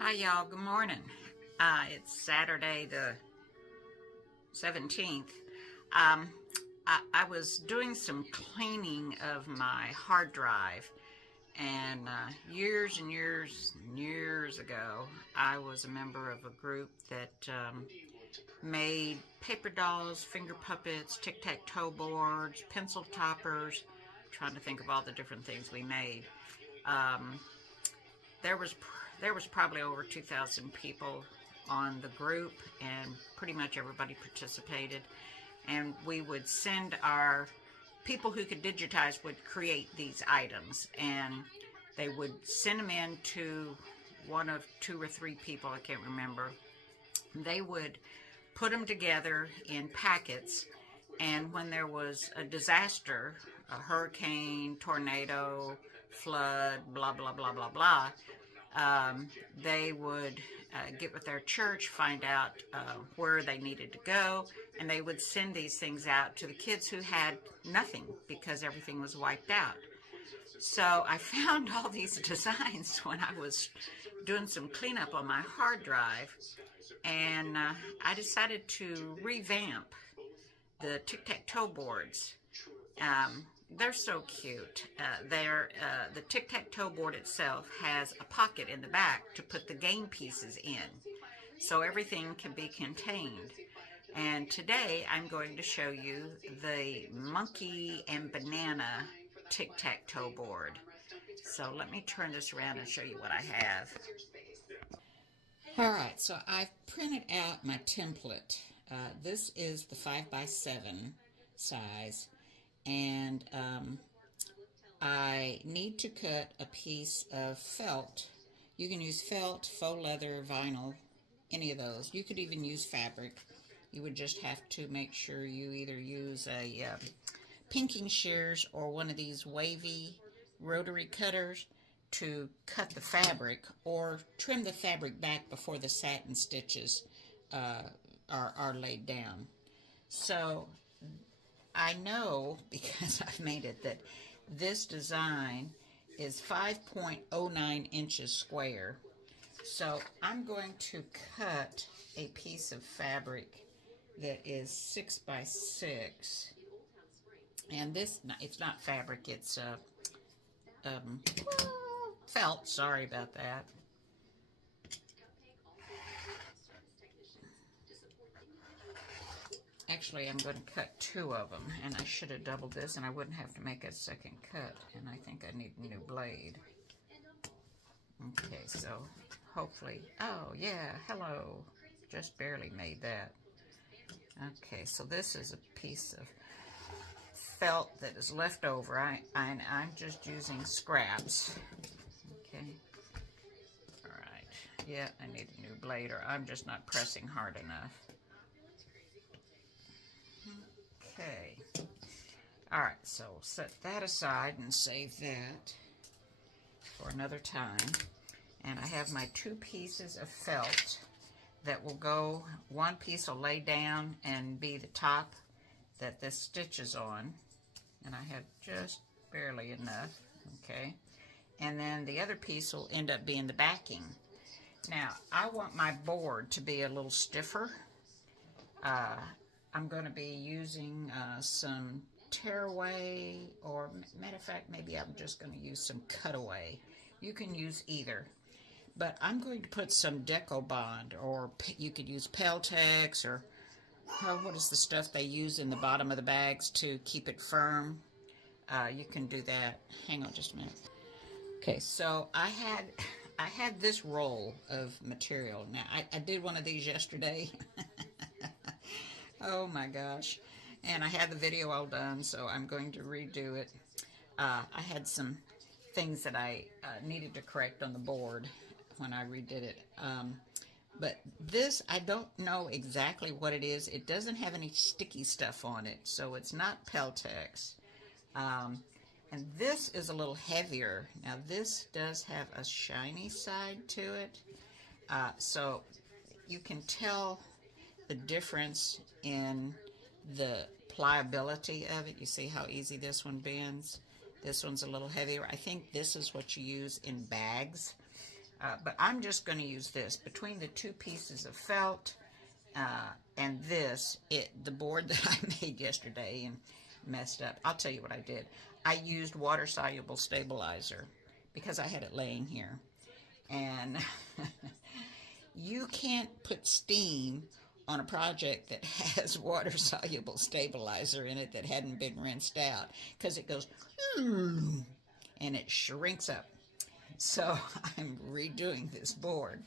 Hi y'all, good morning. It's Saturday the 17th. I was doing some cleaning of my hard drive, and years and years and years ago I was a member of a group that made paper dolls, finger puppets, tic-tac-toe boards, pencil toppers. I'm trying to think of all the different things we made. There was probably over 2,000 people on the group, and pretty much everybody participated. And we would send our people who could digitize would create these items, and they would send them in to one of two or three people, I can't remember. They would put them together in packets, and when there was a disaster, a hurricane, tornado, flood, blah, blah, blah, blah, blah, they would get with their church, find out where they needed to go, and they would send these things out to the kids who had nothing because everything was wiped out. So I found all these designs when I was doing some cleanup on my hard drive, and I decided to revamp the tic-tac-toe boards. They're so cute. The tic-tac-toe board itself has a pocket in the back to put the game pieces in, so everything can be contained. And today I'm going to show you the monkey and banana tic-tac-toe board. So let me turn this around and show you what I have. Alright, so I've printed out my template. This is the 5x7 size. And I need to cut a piece of felt. You can use felt, faux leather, vinyl, any of those. You could even use fabric. You would just have to make sure you either use a pinking shears or one of these wavy rotary cutters to cut the fabric, or trim the fabric back before the satin stitches are laid down. So I know, because I've made it, that this design is 5.09 inches square. So I'm going to cut a piece of fabric that is 6 by 6. And this, it's not fabric, it's felt. Sorry about that. Actually, I'm going to cut two of them, and I should have doubled this, and I wouldn't have to make a second cut, and I think I need a new blade. Okay, so hopefully, oh yeah, hello, just barely made that. Okay, so this is a piece of felt that is left over. I'm just using scraps. Okay, all right, yeah, I need a new blade, or I'm just not pressing hard enough. Okay, all right, so set that aside and save that for another time. And I have my two pieces of felt that will go, one piece will lay down and be the top that this stitch is on, and I have just barely enough, okay? And then the other piece will end up being the backing. Now, I want my board to be a little stiffer. I'm going to be using some tearaway, or matter of fact, maybe I'm just going to use some cutaway. You can use either. But I'm going to put some Deco Bond, or you could use Peltex, or what is the stuff they use in the bottom of the bags to keep it firm. You can do that. Hang on just a minute. Okay, so I had this roll of material. Now, I did one of these yesterday. Oh my gosh. And I had the video all done, so I'm going to redo it. I had some things that I needed to correct on the board when I redid it. But this, I don't know exactly what it is. It doesn't have any sticky stuff on it, so it's not Peltex. And this is a little heavier. Now this does have a shiny side to it. So you can tell the difference in the pliability of it. You see how easy this one bends? This one's a little heavier. I think this is what you use in bags. But I'm just going to use this. Between the two pieces of felt and this, the board that I made yesterday and messed up, I'll tell you what I did. I used water-soluble stabilizer because I had it laying here. And you can't put steam on a project that has water-soluble stabilizer in it that hadn't been rinsed out, because it goes, and it shrinks up. So I'm redoing this board.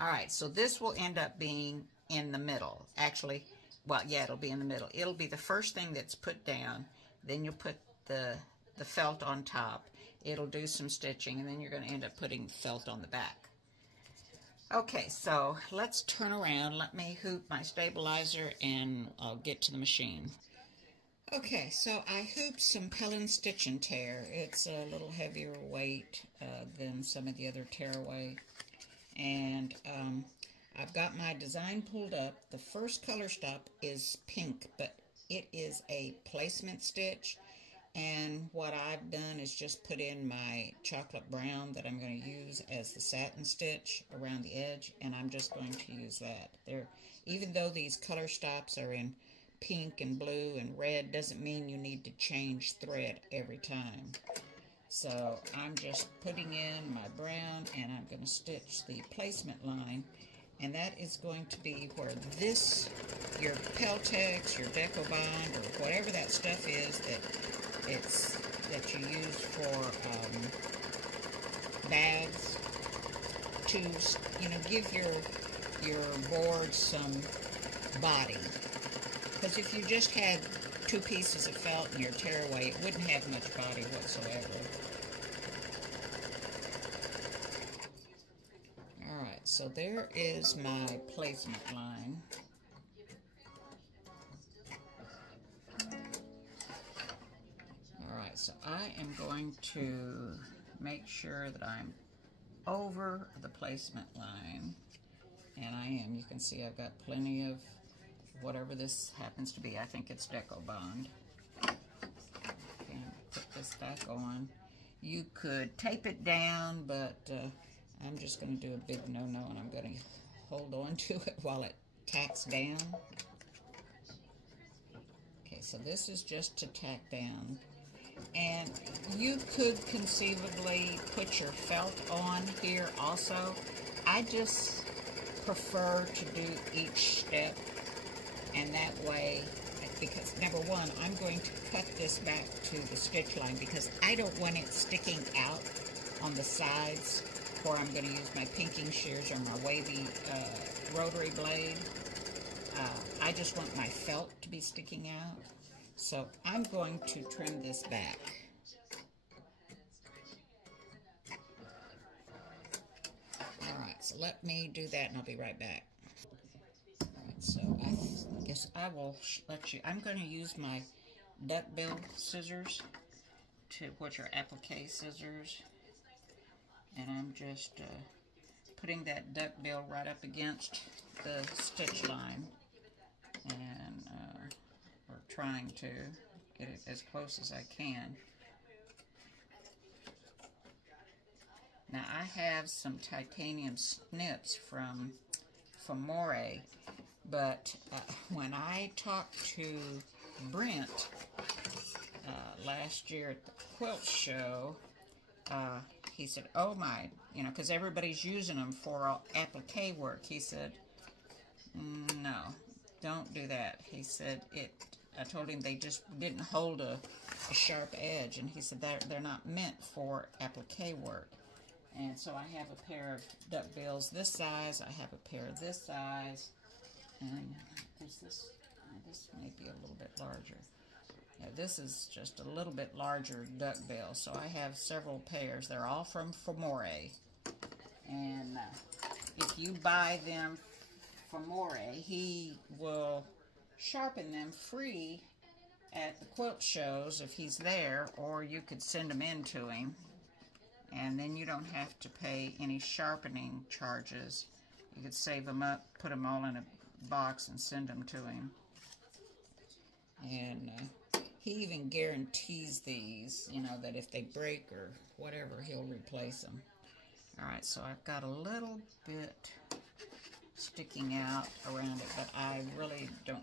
All right, so this will end up being in the middle. Actually, well, yeah, it'll be in the middle. It'll be the first thing that's put down. Then you'll put the felt on top. It'll do some stitching, and then you're going to end up putting felt on the back. Okay, so let's turn around. Let me hoop my stabilizer, and I'll get to the machine. Okay, so I hooped some Pellin Stitch and Tear. It's a little heavier weight than some of the other tearaway. And I've got my design pulled up. The first color stop is pink, but it is a placement stitch. And what I've done is just put in my chocolate brown that I'm going to use as the satin stitch around the edge, and I'm just going to use that. Even though these color stops are in pink and blue and red, doesn't mean you need to change thread every time. So I'm just putting in my brown, and I'm going to stitch the placement line, and that is going to be where your Peltex, your Decobond, or whatever that stuff is that you use for bags to, give your board some body. Because if you just had two pieces of felt in your tearaway, it wouldn't have much body whatsoever. Alright, so there is my placement line. Alright, so I am going to make sure that I'm over the placement line. And I am. You can see I've got plenty of whatever this happens to be. I think it's Decobond. Okay, put this back on. You could tape it down, but I'm just going to do a big no-no, and I'm going to hold on to it while it tacks down. Okay, so this is just to tack down. And you could conceivably put your felt on here also. I just prefer to do each step, and that way, because number one, I'm going to cut this back to the stitch line because I don't want it sticking out on the sides where I'm going to use my pinking shears or my wavy rotary blade. I just want my felt to be sticking out. So I'm going to trim this back. Alright, so let me do that and I'll be right back. Alright, so I guess I will let you, I'm going to use my duckbill scissors, which are applique scissors, and I'm just putting that duckbill right up against the stitch line, and or trying to get it as close as I can. Now I have some titanium snips from Famore, but when I talked to Brent last year at the quilt show, he said, oh my, because everybody's using them for applique work. He said, no, don't do that. He said, I told him they just didn't hold a sharp edge, and he said they're not meant for applique work. And so I have a pair of duckbills this size, I have a pair of this size, and this may be a little bit larger. Yeah, this is just a little bit larger duckbill, so I have several pairs. They're all from Famore, and if you buy them from Famore, he will sharpen them free at the quilt shows if he's there, or you could send them in to him, and then you don't have to pay any sharpening charges. You could save them up, put them all in a box, and send them to him. And he even guarantees these, that if they break or whatever, he'll replace them. Alright, so I've got a little bit sticking out around it, but I really don't,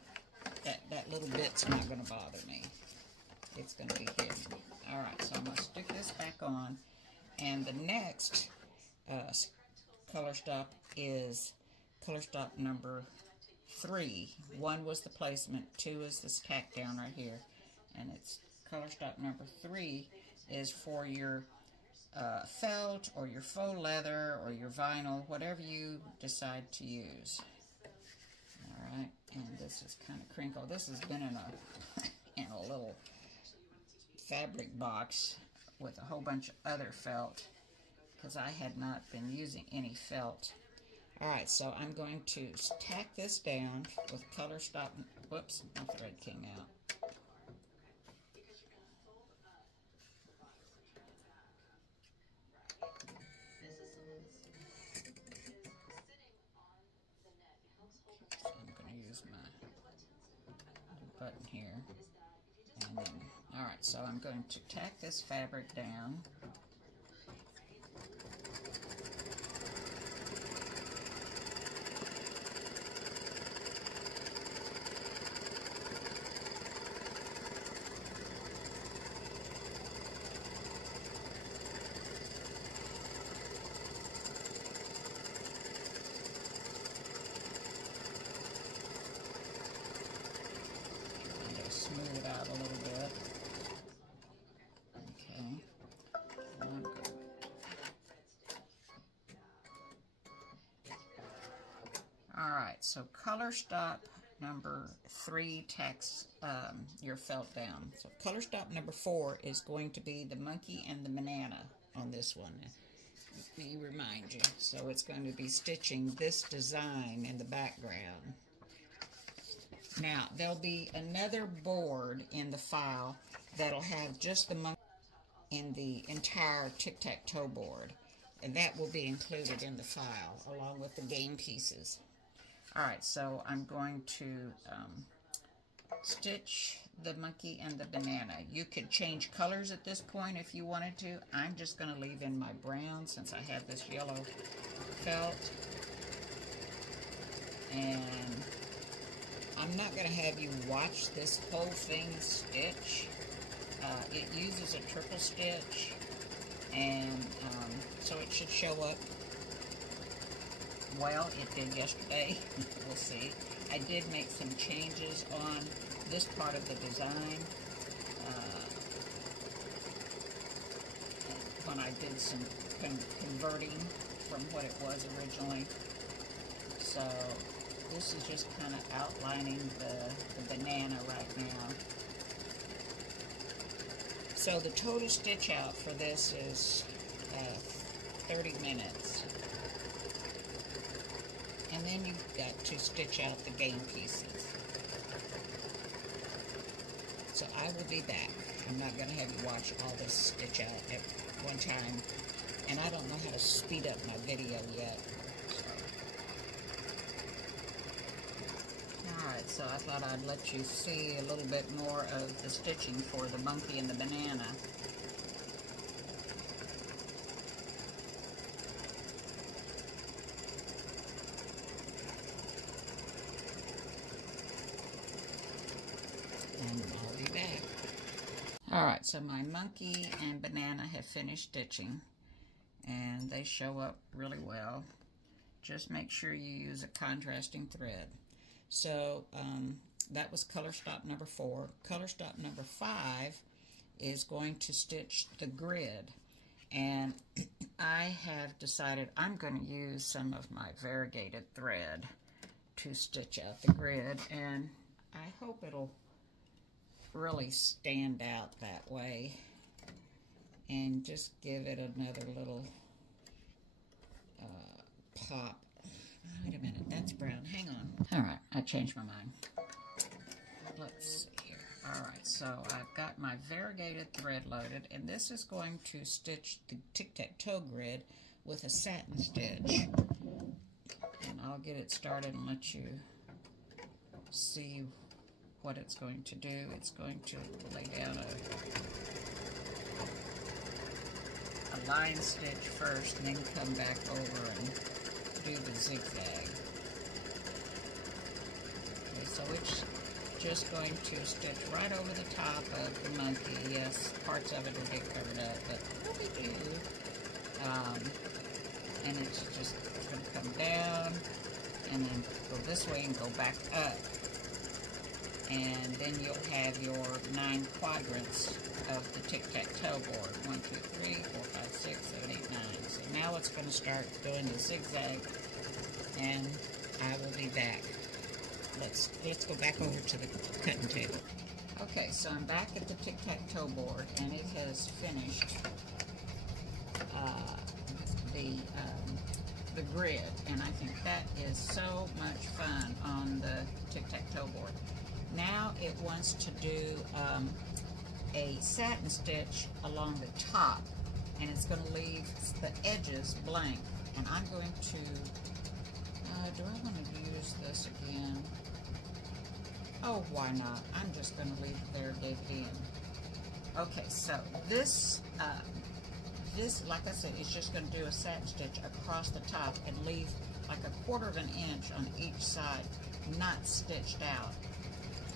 that little bit's not going to bother me. It's going to be hidden. Alright, so I'm going to stick this back on, and the next color stop is color stop number 3. 1 was the placement, 2 is this tack down right here, and it's color stop number 3 is for your felt or your faux leather or your vinyl, whatever you decide to use. Alright, and this is kind of crinkled. This has been in a little fabric box with a whole bunch of other felt because I had not been using any felt. Alright, so I'm going to tack this down with color stop. Whoops, my thread came out. So I'm going to use my button here. And then, alright, so I'm going to tack this fabric down. Smooth it out a little bit. Okay. Alright, so color stop number 3 tacks your felt down. So color stop number 4 is going to be the monkey and the banana on this one. Let me remind you. So it's going to be stitching this design in the background. Now, there'll be another board in the file that'll have just the monkey in the entire tic-tac-toe board. And that will be included in the file, along with the game pieces. Alright, so I'm going to stitch the monkey and the banana. You could change colors at this point if you wanted to. I'm just going to leave in my brown since I have this yellow felt. And I'm not going to have you watch this whole thing stitch. It uses a triple stitch, and so it should show up well. It did yesterday. We'll see. I did make some changes on this part of the design when I did some converting from what it was originally. So this is just kind of outlining the banana right now. So the total stitch out for this is 30 minutes. And then you've got to stitch out the game pieces. So I will be back. I'm not going to have you watch all this stitch out at one time. And I don't know how to speed up my video yet. Alright, so I thought I'd let you see a little bit more of the stitching for the monkey and the banana. And I'll be back. Alright, so my monkey and banana have finished stitching, and they show up really well. Just make sure you use a contrasting thread. So that was color stop number 4. Color stop number 5 is going to stitch the grid, and I have decided I'm going to use some of my variegated thread to stitch out the grid, and I hope it'll really stand out that way and just give it another little pop. Wait a minute, that's brown. Hang on. Alright, I changed my mind. Let's see here. Alright, so I've got my variegated thread loaded, and this is going to stitch the tic-tac-toe grid with a satin stitch. And I'll get it started and let you see what it's going to do. It's going to lay down a line stitch first and then come back over and do the zigzag. Okay, so it's just going to stitch right over the top of the monkey. Yes, parts of it will get covered up, but no big deal. And it's just going to come down and then go this way and go back up. And then you'll have your 9 quadrants of the tic-tac-toe board. 1, 2, 3, 4, 5, 6, 7, 8, 9. So now it's going to start doing the zigzag, and I will be back. Let's go back over to the cutting table. Okay, so I'm back at the tic-tac-toe board, and it has finished the grid, and I think that is so much fun on the tic-tac-toe board. Now it wants to do a satin stitch along the top, and it's going to leave the edges blank. And I'm going to, do I want to use this again? Oh, why not? I'm just going to leave it there dead end. Okay, so this, like I said, is just going to do a satin stitch across the top and leave like 1/4 of an inch on each side, not stitched out.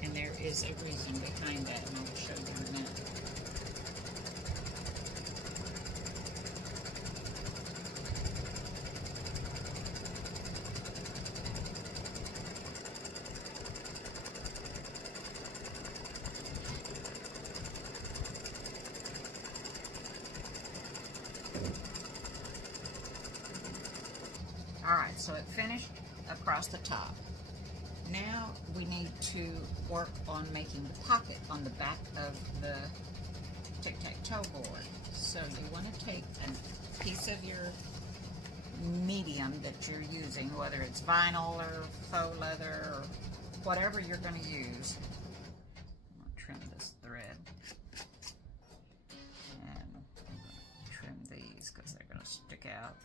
And there is a reason behind that, and I will show you in a minute. Alright, so it finished across the top. Now we need to work on making the pocket on the back of the tic-tac-toe board. So you want to take a piece of your medium that you're using, whether it's vinyl or faux leather or whatever you're going to use. I'm going to trim this thread. And I'm going to trim these because they're going to stick out.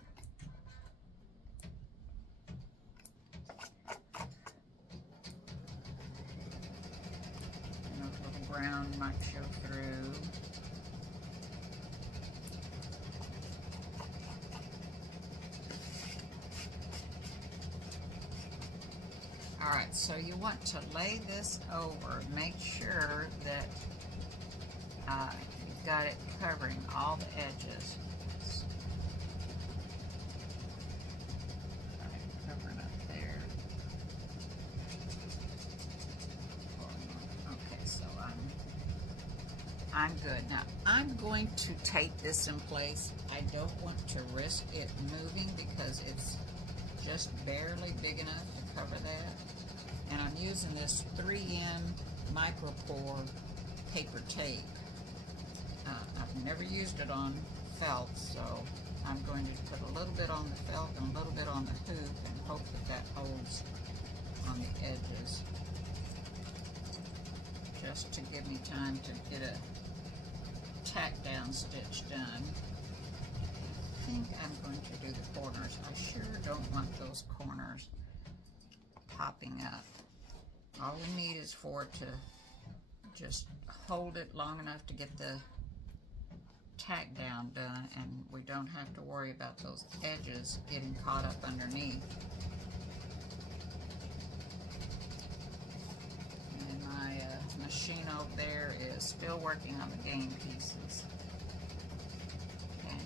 Brown might show through. Alright, so you want to lay this over. Make sure that you've got it covering all the edges. Alright, covering up there. Okay, so I'm good. Now, I'm going to tape this in place. I don't want to risk it moving because it's just barely big enough to cover that. And I'm using this 3M micropore paper tape. I've never used it on felt, so I'm going to put a little bit on the felt and a little bit on the hoop and hope that that holds on the edges. Just to give me time to get a tack down stitch done. I think I'm going to do the corners. I sure don't want those corners popping up. All we need is for it to just hold it long enough to get the tack down done, and we don't have to worry about those edges getting caught up underneath. And my machine over there is still working on the game pieces. Okay.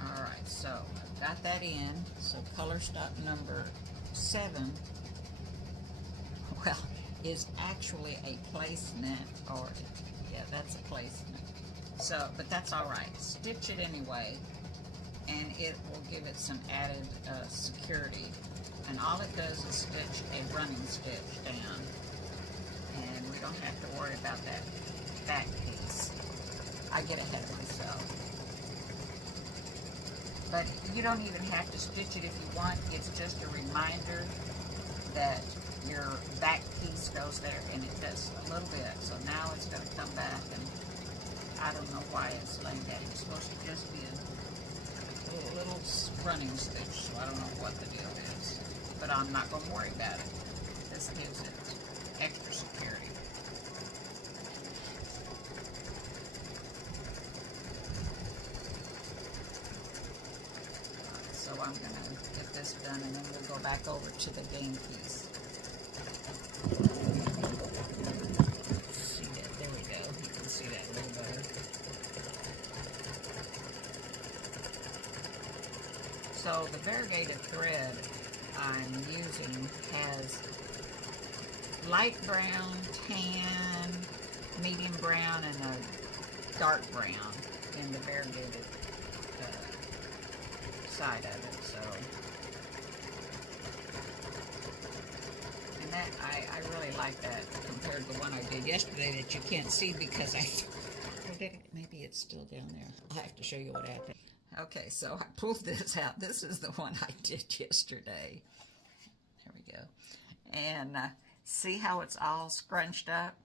Alright, so I've got that in. So color stop number 7, well, is actually a placement, or yeah, that's a placement. So, but that's alright. Stitch it anyway, and it will give it some added security. And all it does is stitch a running stitch down, and we don't have to worry about that back piece. I get ahead of myself. But you don't even have to stitch it if you want. It's just a reminder that your back piece goes there, and it does a little bit. So now it's going to come back, and I don't know why it's laying down. It's supposed to just be a little running stitch, so I don't know what the deal is. But I'm not going to worry about it. This gives it extra security. So I'm going to get this done, and then we'll go back over to the game piece. See that? There we go. You can see that a little better. So the variegated thread I'm using has light brown, tan, medium brown, and a dark brown in the variegated side of it. So, and that I really like that compared to the one I did yesterday that you can't see because maybe it's still down there. I have to show you what happened. Okay, so I pulled this out. This is the one I did yesterday. There we go. And see how it's all scrunched up?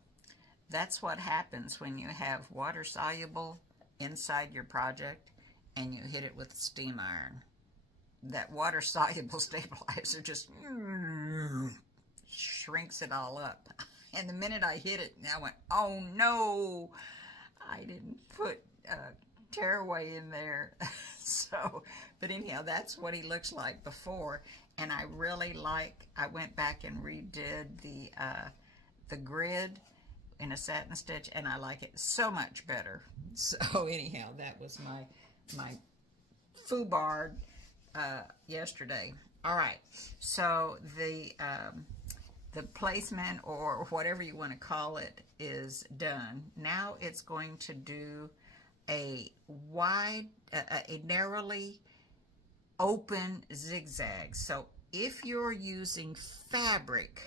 That's what happens when you have water soluble inside your project and you hit it with a steam iron. That water soluble stabilizer just shrinks it all up. And the minute I hit it, I went, oh no, I didn't put tearaway in there. So, but anyhow, that's what he looks like before. And I really like, I went back and redid the grid in a satin stitch, and I like it so much better. So anyhow, that was my foobarred yesterday. All right, so the placement, or whatever you want to call it, is done. Now it's going to do a narrowly open zigzag. So if you're using fabric,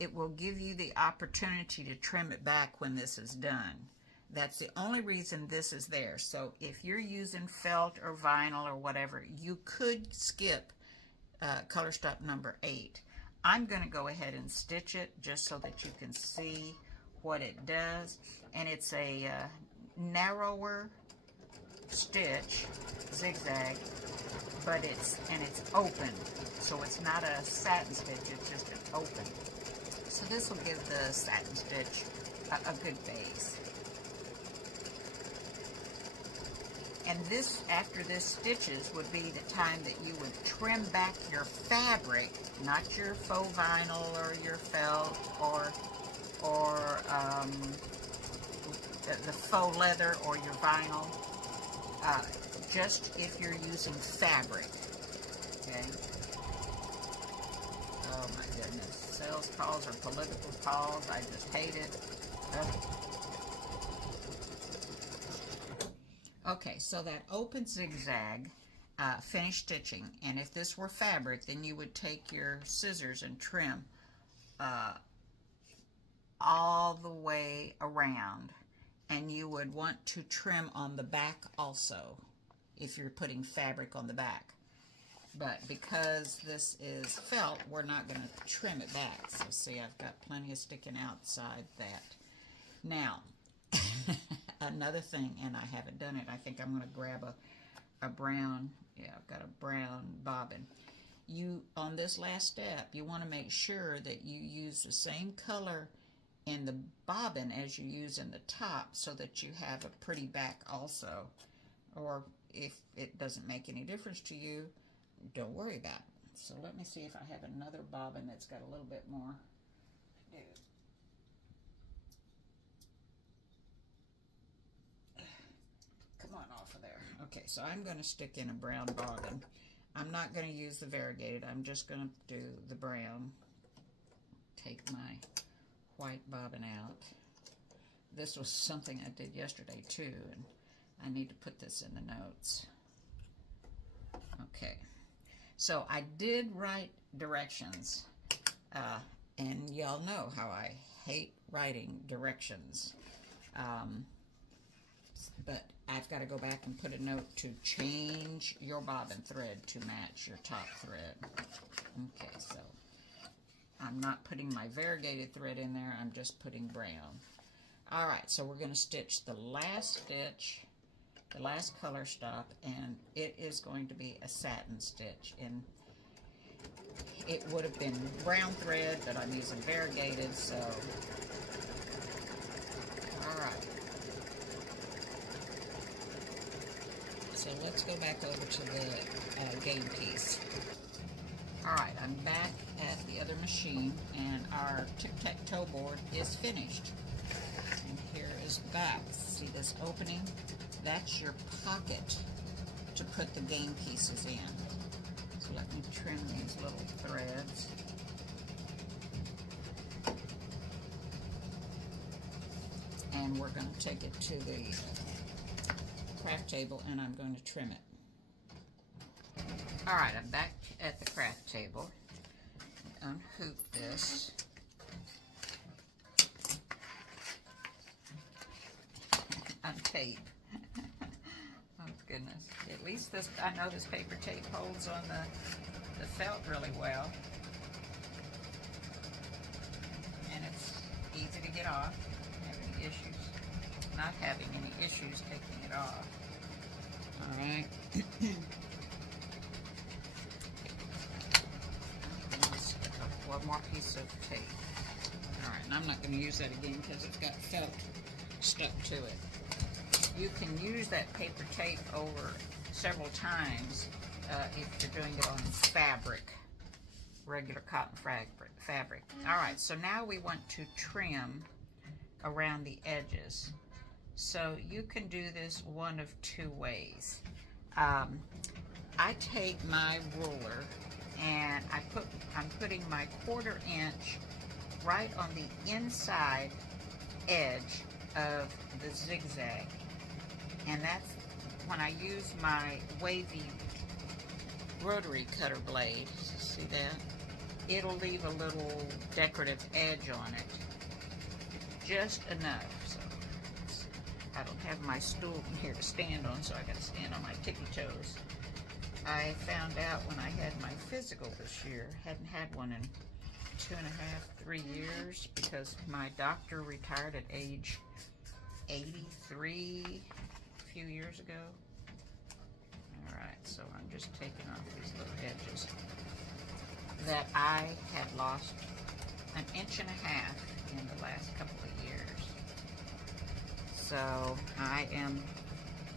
it will give you the opportunity to trim it back when this is done. That's the only reason this is there. So if you're using felt or vinyl or whatever, you could skip color stop number 8. I'm going to go ahead and stitch it just so that you can see what it does. And it's a narrower stitch, zigzag, but it's open. So it's not a satin stitch, it's just an open. So this will give the satin stitch a good base. And this, after this stitches, would be the time that you would trim back your fabric, not your faux vinyl or your felt or the faux leather or your vinyl, just if you're using fabric, okay? Oh my goodness, sales calls or political calls, I just hate it. Okay, so that open zigzag, finish stitching, and if this were fabric, then you would take your scissors and trim all the way around, and you would want to trim on the back also if you're putting fabric on the back. But because this is felt, we're not going to trim it back. So see, I've got plenty of sticking outside that. Now, another thing, and I haven't done it, I think I'm going to grab a brown, yeah, I've got a brown bobbin. On this last step, you want to make sure that you use the same color in the bobbin as you use in the top so that you have a pretty back also. Or if it doesn't make any difference to you, don't worry about it. So let me see if I have another bobbin that's got a little bit more to do. Come on off of there. Okay, so I'm going to stick in a brown bobbin. I'm not going to use the variegated. I'm just going to do the brown. Take my white bobbin out. This was something I did yesterday too, and I need to put this in the notes. Okay, so I did write directions, and y'all know how I hate writing directions, but I've got to go back and put a note to change your bobbin thread to match your top thread. Okay, so I'm not putting my variegated thread in there, I'm just putting brown. Alright, so we're going to stitch the last stitch, the last color stop, and it is going to be a satin stitch. And it would have been brown thread, but I'm using variegated, so. All right. So let's go back over to the game piece. All right, I'm back at the other machine, and our tic-tac-toe board is finished. And here is the back. See this opening? That's your pocket to put the game pieces in. So let me trim these little threads. And we're going to take it to the craft table, and I'm going to trim it. All right, I'm back at the craft table. Unhoop this. Untape. Oh goodness. At least this, I know this paper tape holds on the felt really well. And it's easy to get off. Don't have any issues. Not having any issues taking it off. All right. One more piece of tape. All right, and I'm not going to use that again because it's got felt stuck to it. You can use that paper tape over several times if you're doing it on fabric, regular cotton fabric. All right, so now we want to trim around the edges. So you can do this one of two ways. I take my ruler and I'm putting my 1/4 inch right on the inside edge of the zigzag. And that's when I use my wavy rotary cutter blade. See that? It'll leave a little decorative edge on it. Just enough. So I don't have my stool here to stand on, so I gotta stand on my tippy toes. I found out when I had my physical this year, hadn't had one in 2.5, 3 years, because my doctor retired at age 83 a few years ago. All right, so I'm just taking off these little edges that I had lost 1.5 inches in the last couple of years. So I am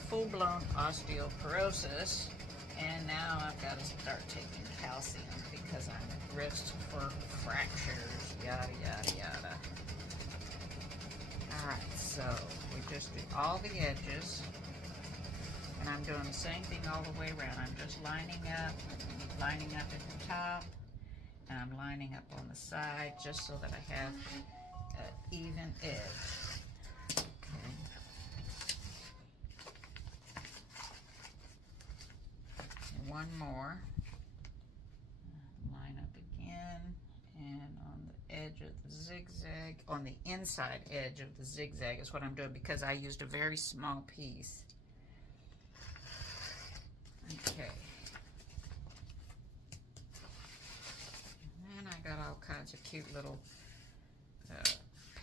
full-blown osteoporosis. And now I've got to start taking calcium because I'm at risk for fractures, yada, yada, yada. All right, so we just do all the edges. And I'm doing the same thing all the way around. I'm just lining up at the top. And I'm lining up on the side just so that I have an even edge. Okay. One more, line up again, and on the edge of the zigzag, on the inside edge of the zigzag is what I'm doing because I used a very small piece. Okay. And I got all kinds of cute little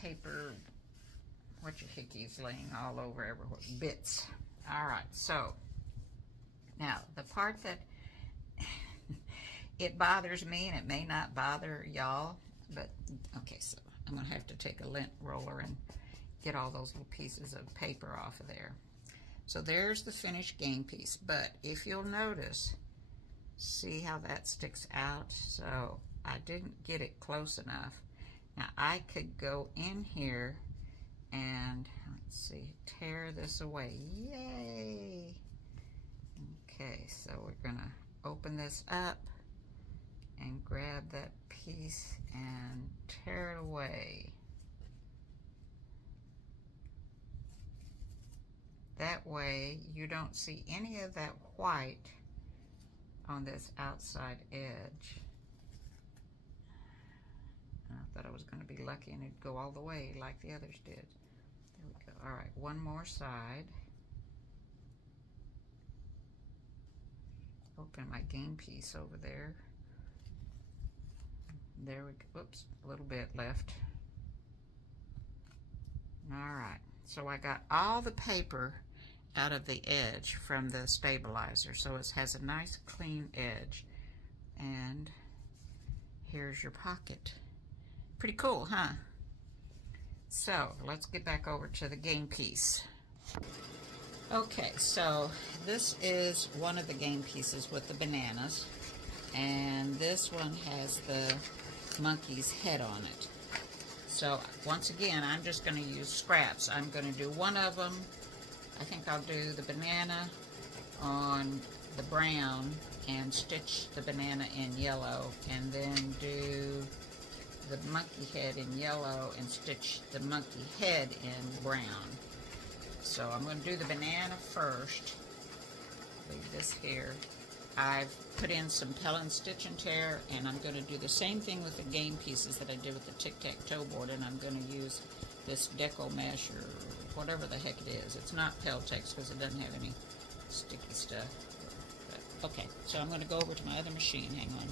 paper whatcha-hickeys laying all over everywhere, bits. All right, so now, the part that it bothers me, and it may not bother y'all, but, okay, so I'm going to have to take a lint roller and get all those little pieces of paper off of there. So there's the finished game piece, but if you'll notice, see how that sticks out? So I didn't get it close enough. Now, I could go in here and, let's see, tear this away. Yay! Okay, so we're gonna open this up and grab that piece and tear it away. That way you don't see any of that white on this outside edge. I thought I was going to be lucky and it'd go all the way like the others did. There we go. All right, one more side. Open my game piece over there. There we go. Oops, a little bit left. All right, so I got all the paper out of the edge from the stabilizer, so it has a nice clean edge. And here's your pocket. Pretty cool, huh? So let's get back over to the game piece. Okay, so this is one of the game pieces with the bananas, and this one has the monkey's head on it. So once again, I'm just going to use scraps. I'm going to do one of them. I think I'll do the banana on the brown and stitch the banana in yellow, and then do the monkey head in yellow and stitch the monkey head in brown. So I'm going to do the banana first. Leave this here. I've put in some Pellin stitch and tear, and I'm going to do the same thing with the game pieces that I did with the tic-tac-toe board, and I'm going to use this deco mesh or whatever the heck it is. It's not Peltex because it doesn't have any sticky stuff. But, okay, so I'm going to go over to my other machine. Hang on.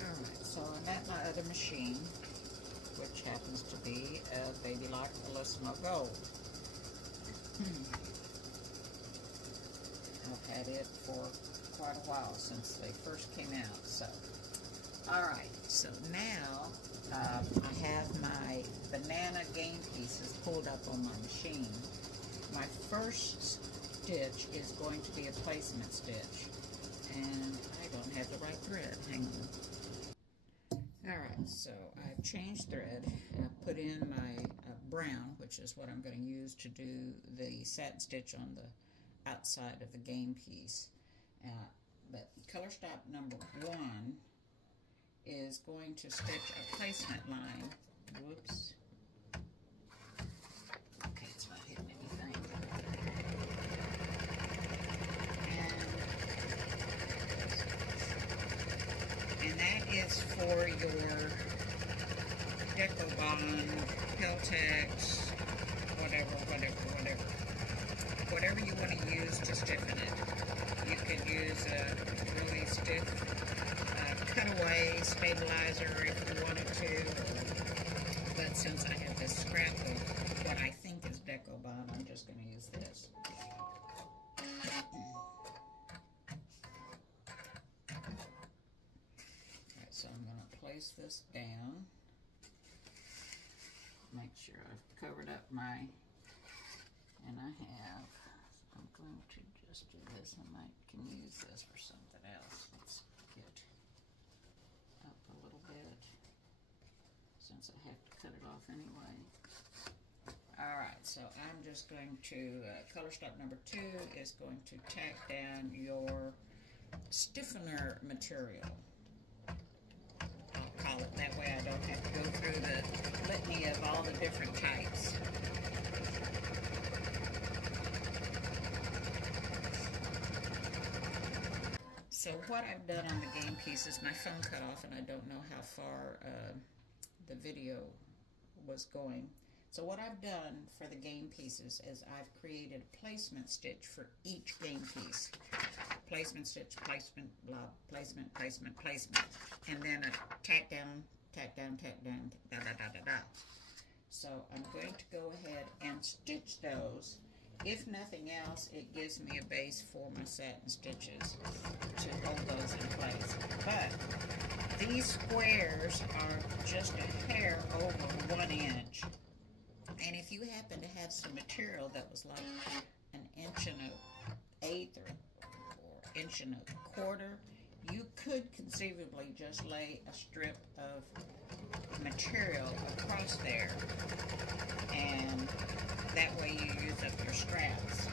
Alright, so I'm at my other machine, which happens to be a Baby Lock Bellissimo Gold. I've had it for quite a while, since they first came out. So, alright, so now I have my banana game pieces pulled up on my machine. My first stitch is going to be a placement stitch, and I don't have the right thread. Hang on. Alright, so I've changed thread, and I put in my brown, which is what I'm going to use to do the satin stitch on the outside of the game piece. But color stop number 1 is going to stitch a placement line. Whoops. Okay, it's not hitting anything. And that is for your Deco Bond, Peltex, whatever you want to use to stiffen it. You could use a really stiff cutaway stabilizer if you wanted to, but since I have this scrap of what I think is Deco Bond, I'm just going to use this. Alright, so I'm going to place this down. Make sure I've covered up my, and I have, so I'm going to just do this. I can use this for something else. Let's get up a little bit, since I have to cut it off anyway. Alright, so I'm just going to, color stop number 2 is going to tack down your stiffener material. I'll call it that way. I don't have to go through the litany of all the different types. So what I've done on the game pieces, my phone cut off and I don't know how far the video was going. So what I've done for the game pieces is I've created a placement stitch for each game piece. Placement stitch, placement, blah, placement, placement, placement. And then a tack down, tack down, tack down, da, da, da, da, da. So I'm going to go ahead and stitch those. If nothing else, it gives me a base for my satin stitches to hold those in place. But these squares are just a hair over 1 inch. And if you happen to have some material that was like 1 1/8 or 1 1/4, you could conceivably just lay a strip of material across there, and that way you use up your scraps.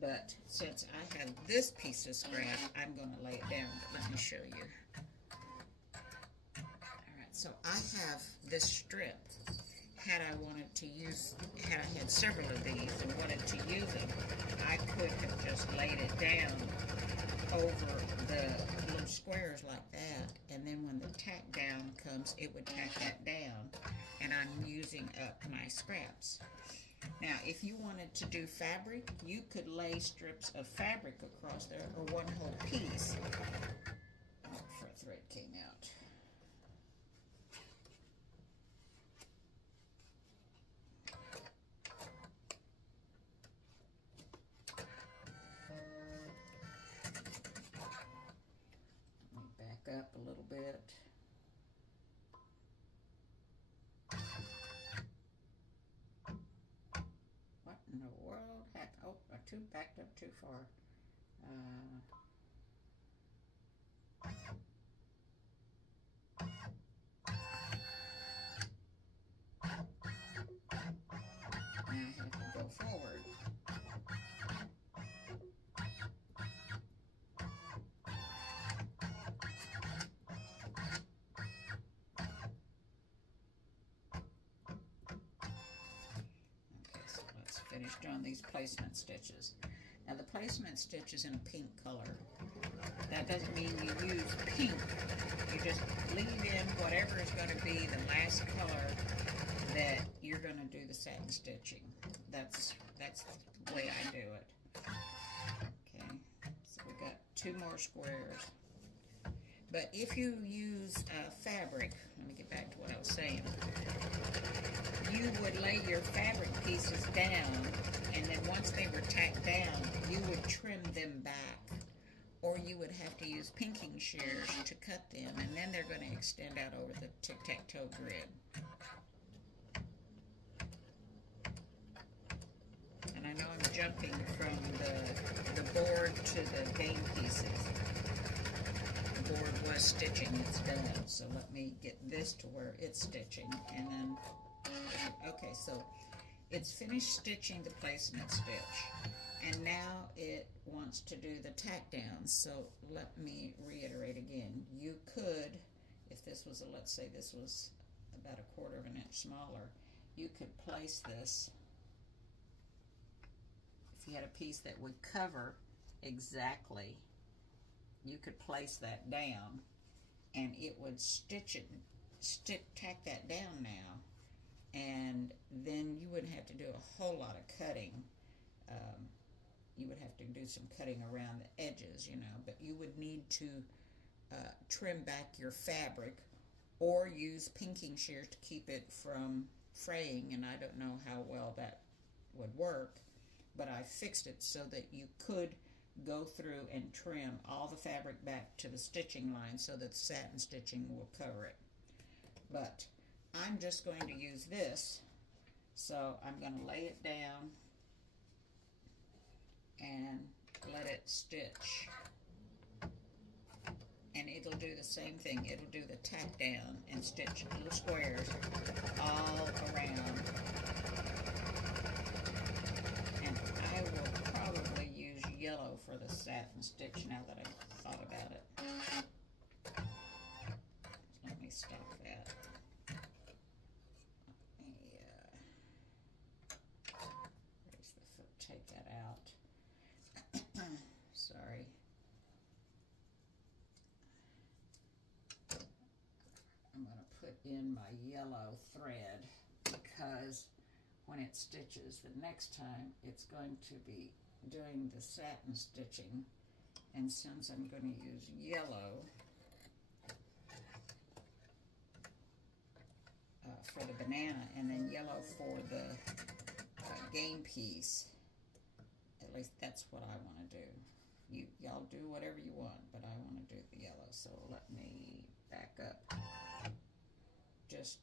But since I have this piece of scrap, I'm going to lay it down. But let me show you. Alright, so I have this strip. Had I wanted to use, had I had several of these and wanted to use them, I could have just laid it down over the little squares like that, and then when the tack down comes, it would tack that down, and I'm using up my scraps. Now, if you wanted to do fabric, you could lay strips of fabric across there, or one whole piece. Oh, for a thread came out. Up a little bit. backed up too far. Now I have to go forward. Finished on these placement stitches. Now the placement stitch is in a pink color. That doesn't mean you use pink. You just leave in whatever is going to be the last color that you're going to do the satin stitching. That's the way I do it. Okay, so we got 2 more squares. But if you use fabric, let me get back to what I was saying. You would lay your fabric pieces down, and then once they were tacked down, you would trim them back. Or you would have to use pinking shears to cut them, and then they're going to extend out over the tic-tac-toe grid. And I know I'm jumping from the board to the game pieces. The board was stitching, it's done, so let me get this to where it's stitching, and then okay, so it's finished stitching the placement stitch, and now it wants to do the tack down. So let me reiterate again. You could, if this was let's say this was about 1/4 of an inch smaller, you could place this, if you had a piece that would cover exactly, you could place that down, and it would tack that down now. And then you wouldn't have to do a whole lot of cutting. You would have to do some cutting around the edges, you know, but you would need to trim back your fabric or use pinking shears to keep it from fraying, and I don't know how well that would work, but I fixed it so that you could go through and trim all the fabric back to the stitching line so that the satin stitching will cover it. But I'm just going to use this, so I'm going to lay it down and let it stitch, and it'll do the same thing. It'll do the tack down and stitch little squares all around, and I will probably use yellow for the satin stitch now that I've thought about it. Let me stop that. Take that out. Sorry. I'm going to put in my yellow thread because when it stitches the next time, it's going to be doing the satin stitching, and since I'm going to use yellow for the banana and then yellow for the game piece, at least that's what I want to do. Y'all do whatever you want, but I want to do the yellow. So let me back up just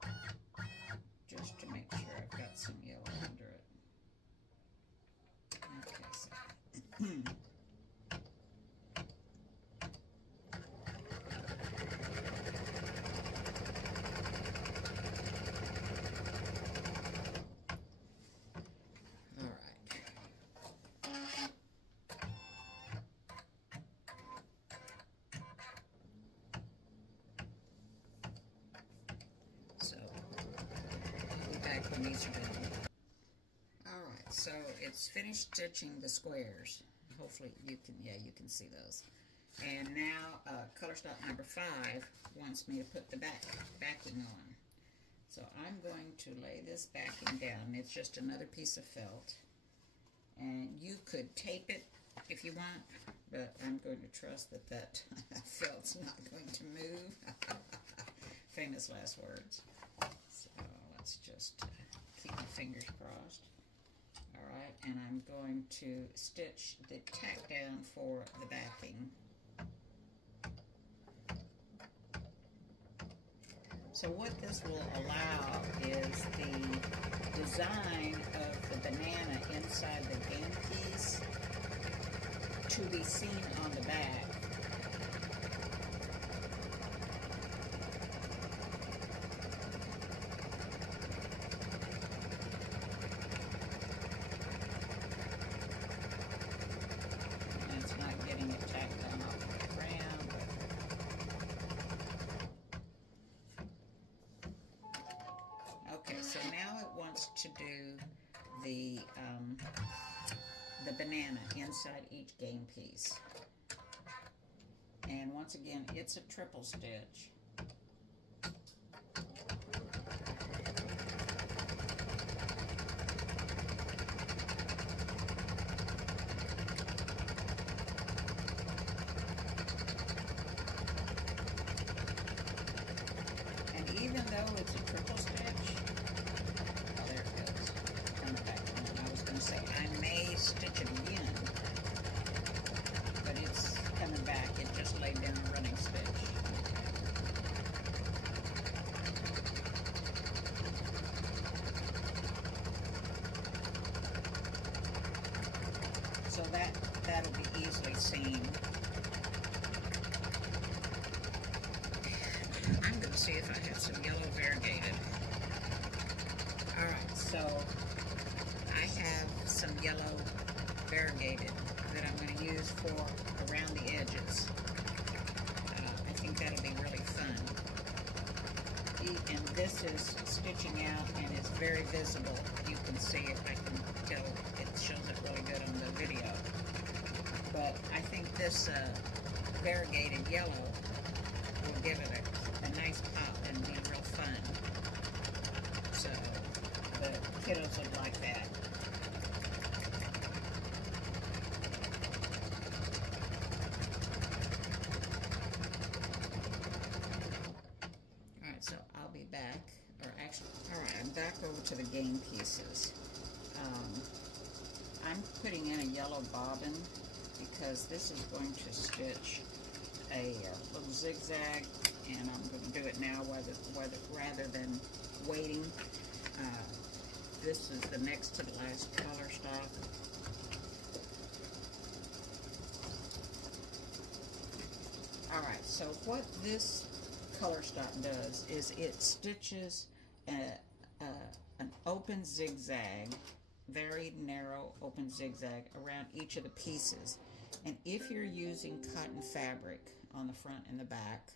to make sure I've got some yellow under it. Okay, so Alright, so it's finished stitching the squares. Hopefully you can see those. And now color stock number 5 wants me to put the backing on. So I'm going to lay this backing down. It's just another piece of felt. And you could tape it if you want, but I'm going to trust that felt's not going to move. Famous last words. So let's just keep my fingers crossed. Alright, and I'm going to stitch the tack down for the backing. So what this will allow is the design of the banana inside the game piece to be seen on the back. And it's not getting it tacked down off the ground. Okay, so now it wants to do the banana inside each game piece. And once again, it's a triple stitch. And even though it's a triple stitch, oh, there it goes. Come back on. I was going to say I may stitch it again, but it's coming back. It just laid down a running stitch. So that'll be easily seen. I'm going to see if I have some yellow variegated. Alright, so I have some yellow variegated that I'm going to use for around the edges. I think that'll be really fun. And this is stitching out and it's very visible. You can see it. I can tell it shows it really good on the video. But I think this variegated yellow will give it a nice pop and be real fun. So the kiddos would like that. Alright, so I'll be back. Or actually, alright, I'm back over to the game pieces. I'm putting in a yellow bobbin because this is going to stitch a little zigzag, and I'm going to do it now rather than waiting. This is the next to the last color stop. Alright, so what this color stop does is it stitches an open zigzag, very narrow open zigzag around each of the pieces. And if you're using cotton fabric on the front and the back,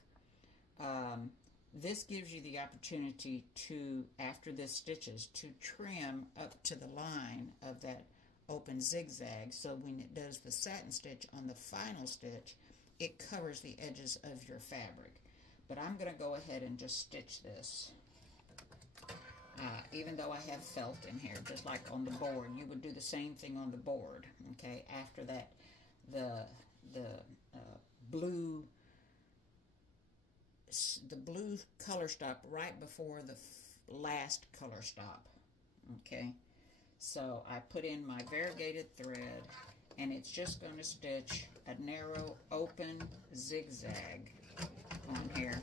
this gives you the opportunity to, after this stitches, to trim up to the line of that open zigzag, so when it does the satin stitch on the final stitch, it covers the edges of your fabric. But I'm going to go ahead and just stitch this. Even though I have felt in here, just like on the board, you would do the same thing on the board. Okay, after that, the blue color stop right before the last color stop. Okay, so I put in my variegated thread, and it's just going to stitch a narrow open zigzag on here.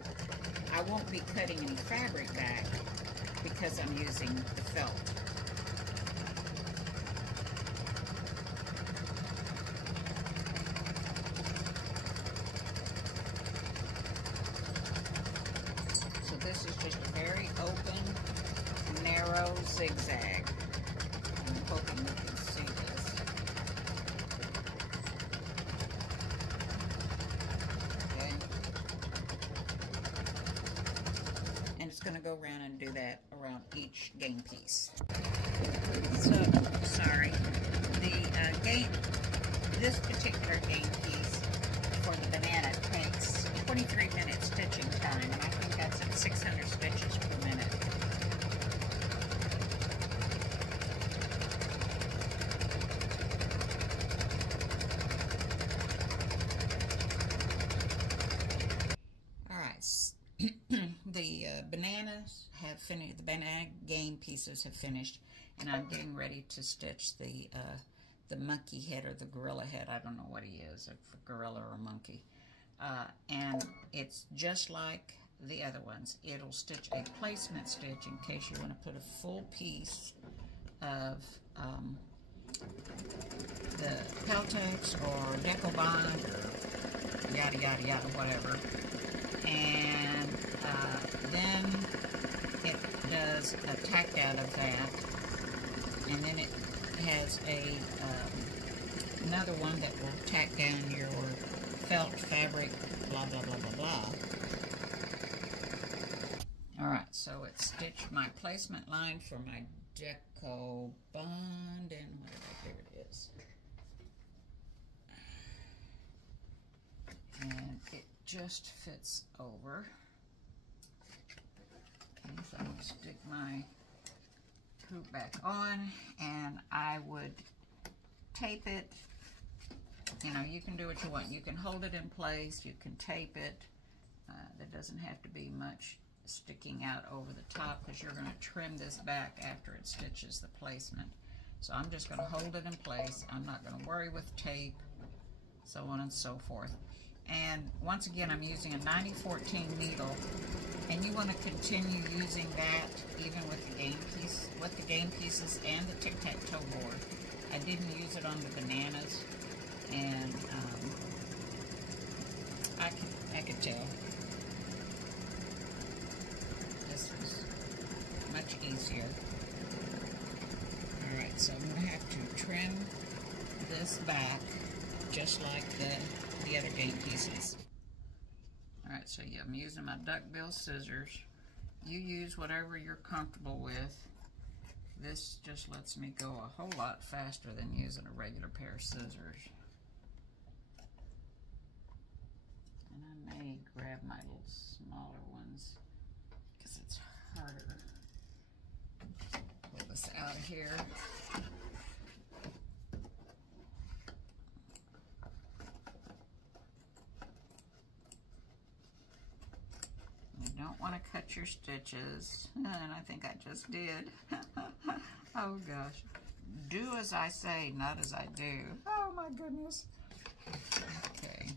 I won't be cutting any fabric back because I'm using the felt. So this is just a very open, narrow zigzag. I'm hoping you can see this. Okay. And it's going to go around and do that around each game piece. So, sorry, this particular game piece for the banana takes 23 minutes stitching time, and I think that's at 600 stitches per minute. The bananas have finished. The banana game pieces have finished, and I'm getting ready to stitch the monkey head or the gorilla head. I don't know what he is, a gorilla or a monkey. And it's just like the other ones. It'll stitch a placement stitch in case you want to put a full piece of the Peltex or Deco Bond or yada yada yada whatever, and then it does a tacked out of that, and then it has a another one that will tack down your felt fabric, blah blah blah blah blah. Alright, so it stitched my placement line for my Deco Bond, and there it is. And it just fits over. Okay, so I'm going to stick my hoop back on, and I would tape it. You know, you can do what you want. You can hold it in place, you can tape it. There doesn't have to be much sticking out over the top, because you're going to trim this back after it stitches the placement. So I'm just going to hold it in place. I'm not going to worry with tape, so on and so forth. And once again, I'm using a 9014 needle, and you want to continue using that even with the game pieces and the tic-tac-toe board. I didn't use it on the bananas, and I could tell this was much easier. All right, so I'm going to have to trim this back just like the other game pieces. Alright, so yeah, I'm using my duckbill scissors. You use whatever you're comfortable with. This just lets me go a whole lot faster than using a regular pair of scissors. And I may grab my little smaller ones because it's harder. Pull this out of here. Don't want to cut your stitches, and I think I just did. Oh gosh. Do as I say, not as I do. Oh my goodness. Okay.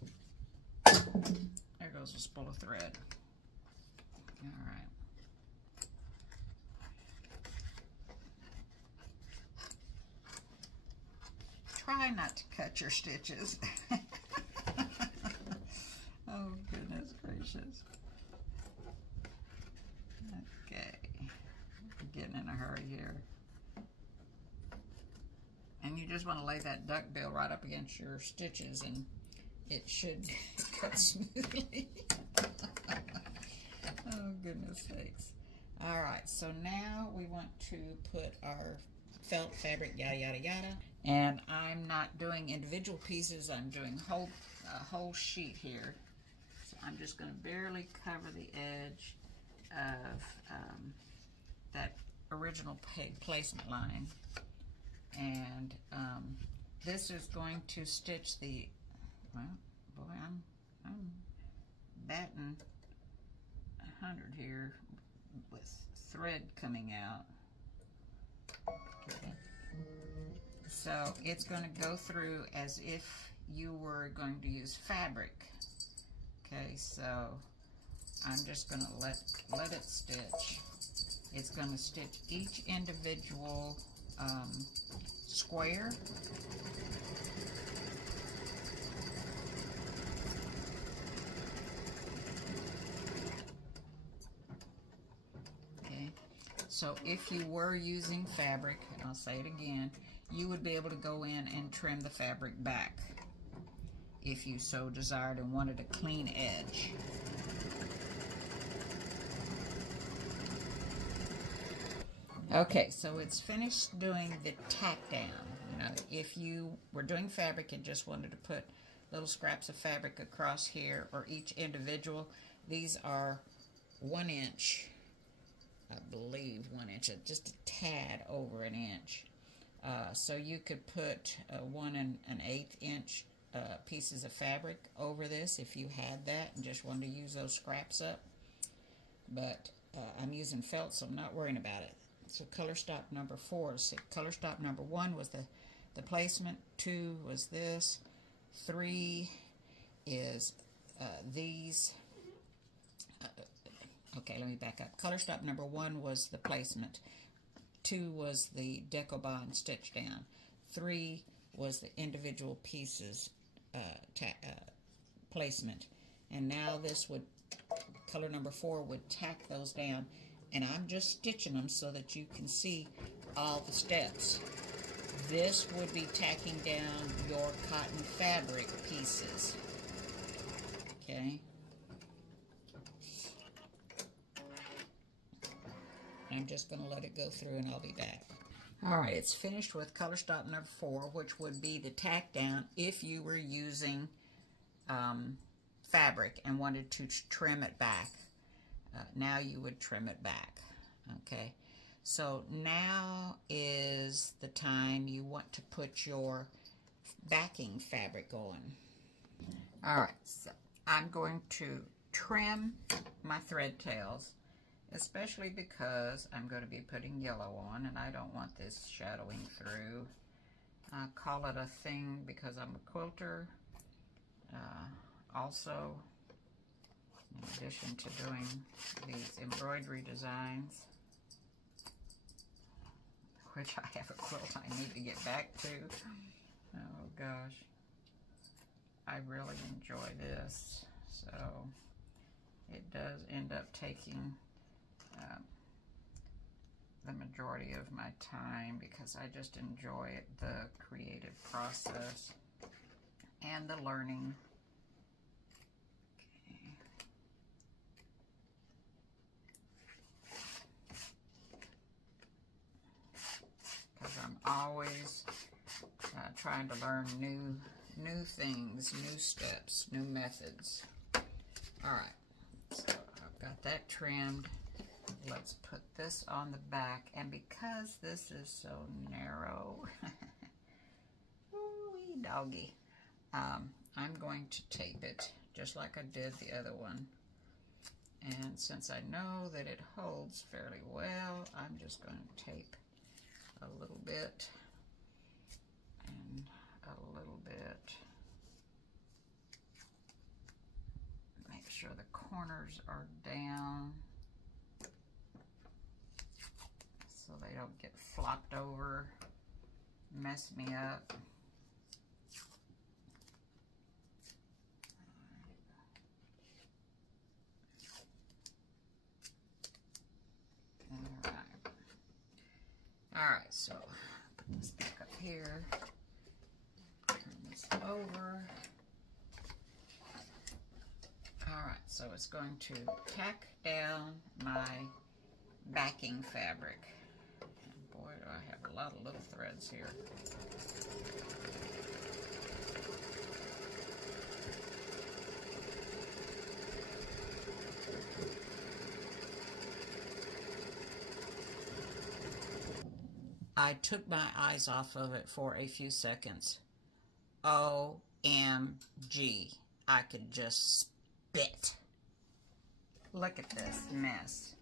There goes a spool of thread. Alright. Try not to cut your stitches. Oh goodness gracious. Okay, I'm getting in a hurry here. And you just want to lay that duckbill right up against your stitches, and it should cut smoothly. Oh, goodness sakes. All right, so now we want to put our felt fabric, yada, yada, yada. And I'm not doing individual pieces. I'm doing a whole sheet here. So I'm just going to barely cover the edge of that original placement line, and this is going to stitch the, well, boy, I'm batting 100 here with thread coming out. Okay. So it's going to go through as if you were going to use fabric. Okay, so I'm just going to let it stitch. It's going to stitch each individual square. Okay, so if you were using fabric, and I'll say it again, you would be able to go in and trim the fabric back if you so desired and wanted a clean edge. Okay, so it's finished doing the tack down. You know, if you were doing fabric and just wanted to put little scraps of fabric across here, or each individual, these are 1 inch, I believe 1 inch, just a tad over an inch. So you could put 1 1/8 inch pieces of fabric over this if you had that and just wanted to use those scraps up. But I'm using felt, so I'm not worrying about it. So color stop number 4. So color stop number 1 was the placement. 2 was this. 3 is these. Okay, let me back up. Color stop number 1 was the placement. 2 was the Deco Bond stitch down. 3 was the individual pieces placement. And now this would, color number 4 would tack those down. And I'm just stitching them so that you can see all the steps. This would be tacking down your cotton fabric pieces. Okay. I'm just going to let it go through and I'll be back. Alright, it's finished with color stop number 4, which would be the tack down if you were using fabric and wanted to trim it back. Now you would trim it back. Okay, so now is the time you want to put your backing fabric on. Alright, so I'm going to trim my thread tails, especially because I'm going to be putting yellow on and I don't want this shadowing through. I call it a thing because I'm a quilter. Also, in addition to doing these embroidery designs, which I have a quilt I need to get back to. Oh gosh, I really enjoy this. So it does end up taking the majority of my time because I just enjoy it, the creative process and the learning. Because I'm always trying to learn new things, new steps, new methods. All right, so I've got that trimmed. Let's put this on the back, and because this is so narrow, wee doggy, I'm going to tape it just like I did the other one. And since I know that it holds fairly well, I'm just going to tape a little bit and a little bit. Make sure the corners are down so they don't get flopped over, mess me up. Alright, so put this back up here, turn this over. Alright, so it's going to tack down my backing fabric. And boy, do I have a lot of little threads here. I took my eyes off of it for a few seconds. OMG. I could just spit. Look at this mess.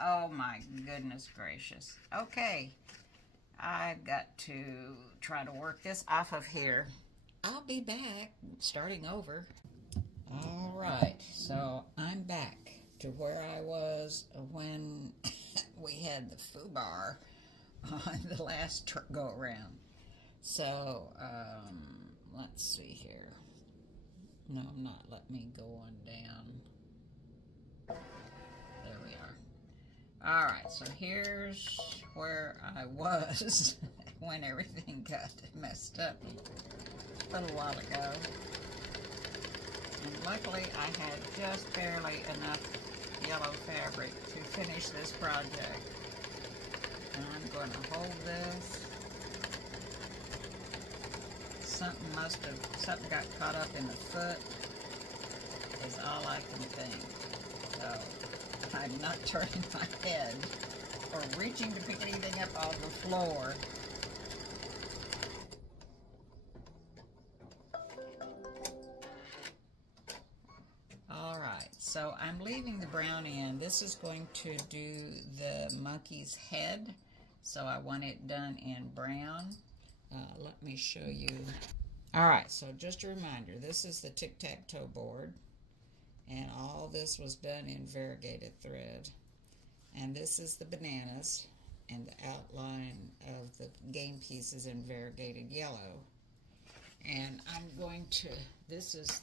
Oh my goodness gracious. Okay. I've got to try to work this off of here. I'll be back, starting over. Alright, so I'm back to where I was when we had the foobar on the last go around. So, let's see here. No, I'm not letting me go on down. There we are. Alright, so here's where I was when everything got messed up a little while ago. And luckily I had just barely enough yellow fabric to finish this project. And I'm going to hold this. Something got caught up in the foot is all I can think. So I'm not turning my head or reaching to pick anything up off the floor. Alright, so I'm leaving the brown in. This is going to do the monkey's head, so I want it done in brown. Let me show you. Alright, so just a reminder, this is the tic-tac-toe board, and all this was done in variegated thread. And this is the bananas, and the outline of the game pieces in variegated yellow. And I'm going to, this is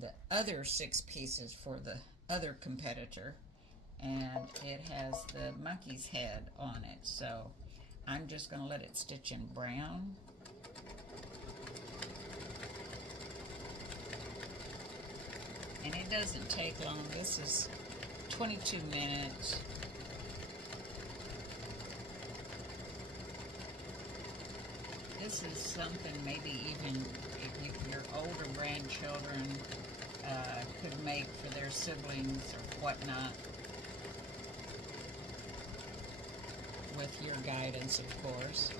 the other 6 pieces for the other competitor, and it has the monkey's head on it. So I'm just going to let it stitch in brown. And it doesn't take long. This is 22 minutes. This is something maybe even if your older grandchildren could make for their siblings or whatnot, with your guidance, of course.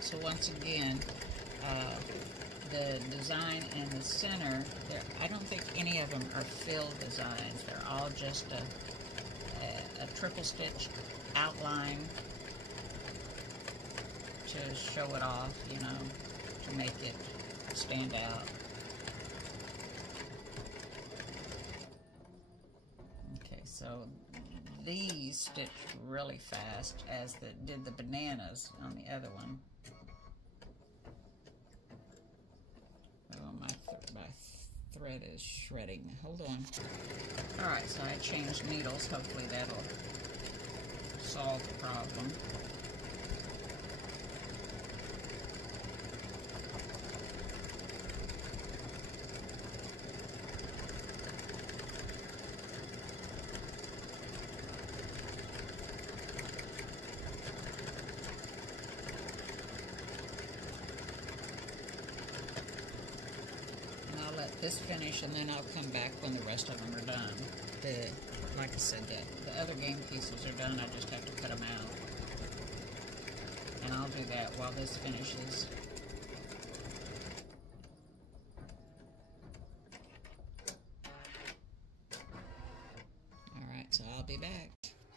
So once again, the design in the center, I don't think any of them are filled designs. They're all just a triple stitch outline to show it off, you know, to make it stand out. Okay, so these stitch really fast, as did the bananas on the other one. Oh, my thread is shredding. Hold on. Alright, so I changed needles. Hopefully that'll solve the problem. This finish, and then I'll come back when the rest of them are done. Like I said, the other game pieces are done. I just have to cut them out, and I'll do that while this finishes. Alright, so I'll be back.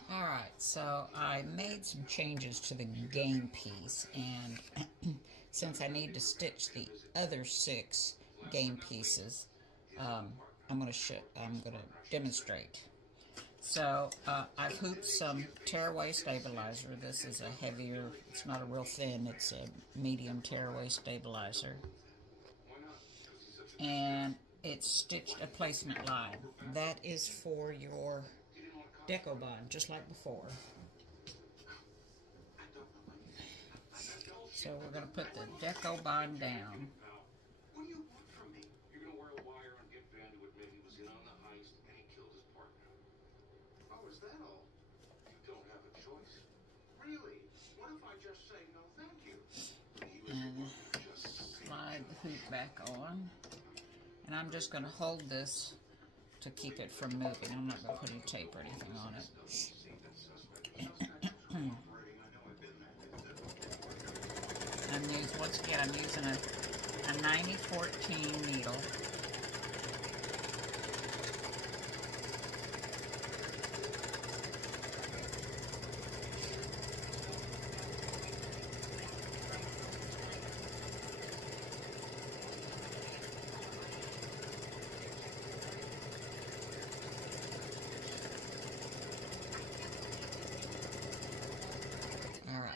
Alright, so I made some changes to the game piece, and since I need to stitch the other 6 game pieces, I'm going to demonstrate. So I've hooped some tearaway stabilizer. This is a heavier, it's not a real thin, it's a medium tearaway stabilizer. And it's stitched a placement line. That is for your deco bond, just like before. So we're going to put the deco bond down. And slide the hoop back on, and I'm just going to hold this to keep it from moving. I'm not going to put any tape or anything on it. Once again, I'm using a 9014 needle.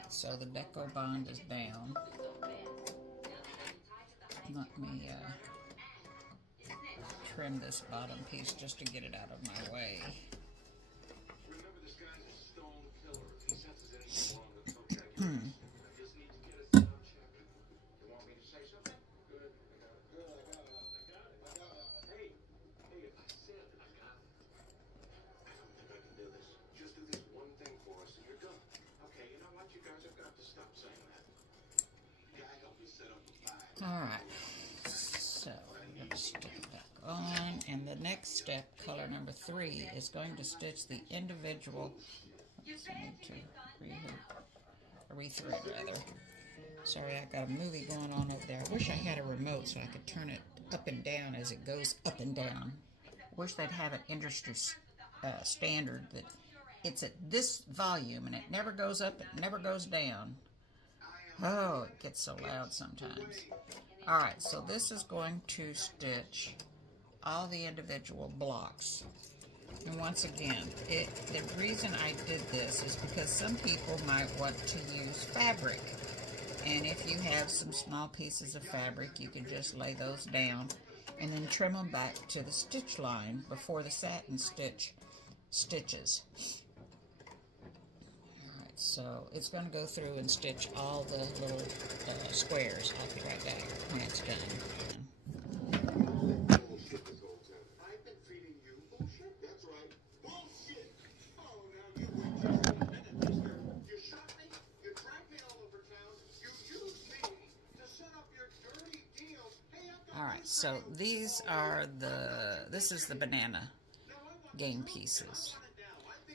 So the deco bond is down. Let me trim this bottom piece just to get it out of my way. Alright, so I'm going to stick it back on, and the next step, color number 3, is going to stitch the individual, oops, I need to re-thread rather. Sorry, I got a movie going on over there. I wish I had a remote so I could turn it up and down as it goes up and down. Wish they'd have an industry standard that it's at this volume and it never goes up, it never goes down. Oh, it gets so loud sometimes. Alright, so this is going to stitch all the individual blocks. And once again, the reason I did this is because some people might want to use fabric. And if you have some small pieces of fabric, you can just lay those down and then trim them back to the stitch line before the satin stitches. Alright, so it's going to go through and stitch all the little squares. I'll be right back when it's done. Alright, so this is the banana game pieces.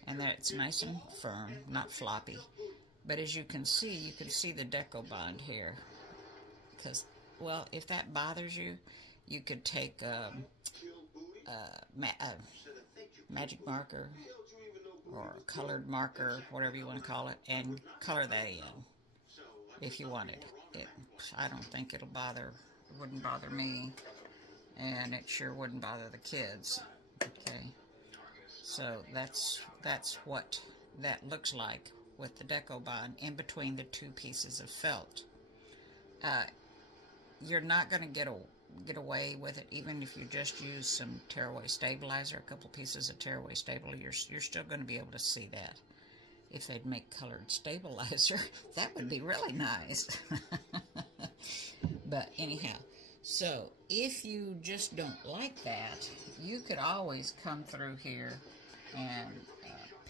And that's nice and firm, not floppy. But as you can see the deco bond here. Because, well, if that bothers you, you could take a magic marker or a colored marker, whatever you want to call it, and color that in if you wanted. I don't think it'll wouldn't bother me, and it sure wouldn't bother the kids. Okay, so that's what that looks like with the deco bond in between the two pieces of felt. You're not going to get away with it even if you just use some tearaway stabilizer, a couple pieces of tearaway stabilizer. You're still going to be able to see that. If they'd make colored stabilizer, that would be really nice. But anyhow, so if you just don't like that, you could always come through here and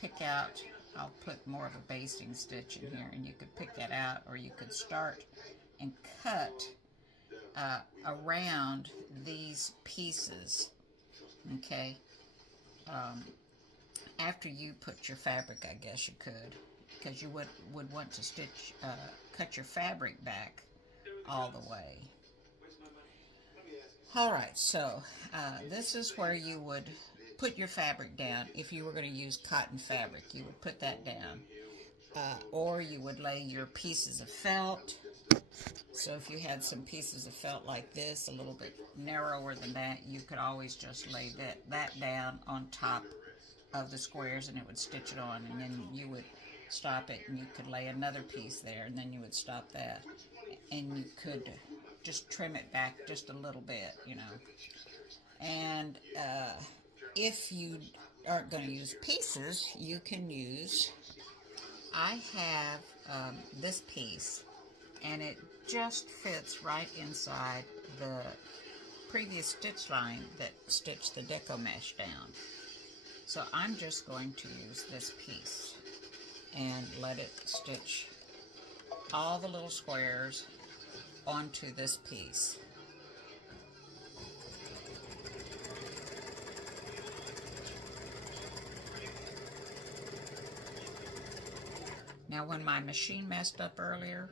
pick out, I'll put more of a basting stitch in here, and you could pick that out, or you could start and cut around these pieces, okay? After you put your fabric, I guess you could, because you would want to stitch, cut your fabric back all the way. Alright, so this is where you would put your fabric down. If you were going to use cotton fabric, you would put that down. Or you would lay your pieces of felt. So if you had some pieces of felt like this, a little bit narrower than that, you could always just lay that down on top of the squares, and it would stitch it on, and then you would stop it, and you could lay another piece there, and then you would stop that, and you could just trim it back just a little bit, you know. And if you aren't going to use pieces, you can use, I have this piece, and it just fits right inside the previous stitch line that stitched the deco mesh down. So I'm just going to use this piece and let it stitch all the little squares onto this piece. Now when my machine messed up earlier,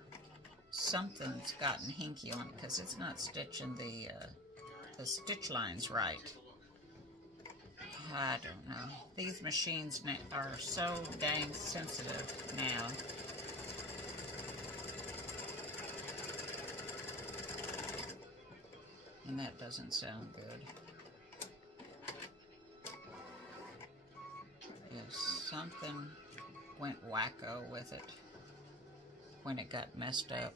something's gotten hinky on it because it's not stitching the stitch lines right. I don't know. These machines are so dang sensitive now. And that doesn't sound good. If something went wacko with it when it got messed up,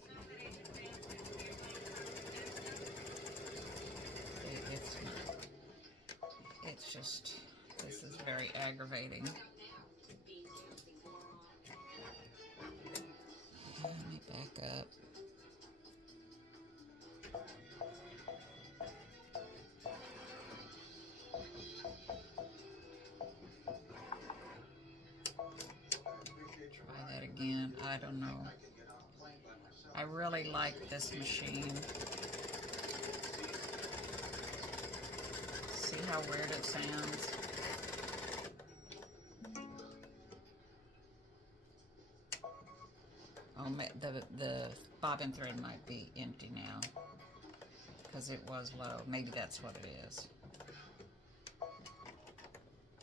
it's not. It's just, this is very aggravating. Let me back up. Try that again. I don't know. I really like this machine. See how weird it sounds? Oh, the bobbin thread might be empty now because it was low. Maybe that's what it is.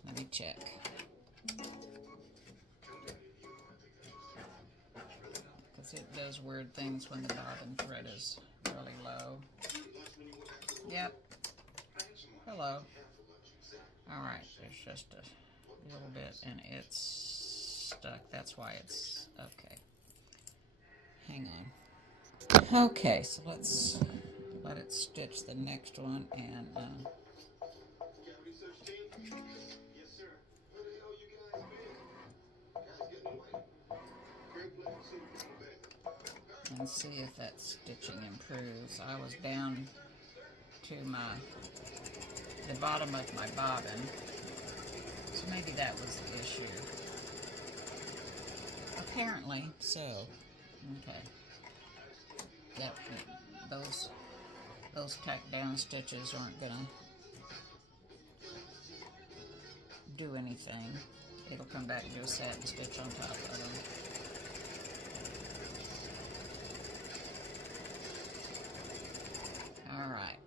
Let me check. Because it does weird things when the bobbin thread is really low. Yep. Hello. Alright, there's just a little bit and it's stuck. That's why it's okay. Hang on. Okay, so let's let it stitch the next one and see if that stitching improves. I was down to the bottom of my bobbin, so maybe that was the issue. Apparently so. Okay. Yep. Those tack down stitches aren't gonna do anything. It'll come back and do a satin stitch on top of them. Alright.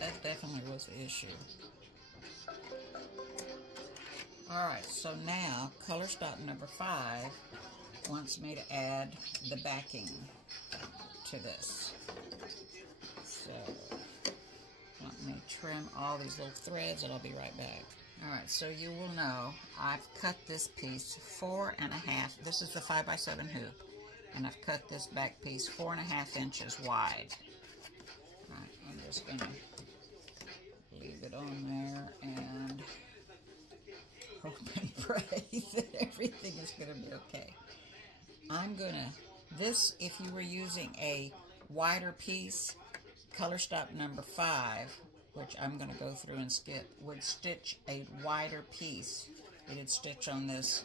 That definitely was the issue. Alright, so now color stop number 5 wants me to add the backing to this. So let me trim all these little threads and I'll be right back. Alright, so you will know I've cut this piece 4.5. This is the 5x7 hoop, and I've cut this back piece 4.5 inches wide. Alright, I'm just gonna leave it on there and hope and pray that everything is gonna be okay. I'm gonna, this, if you were using a wider piece, color stop number 5, which I'm gonna go through and skip, would stitch a wider piece. It'd stitch on this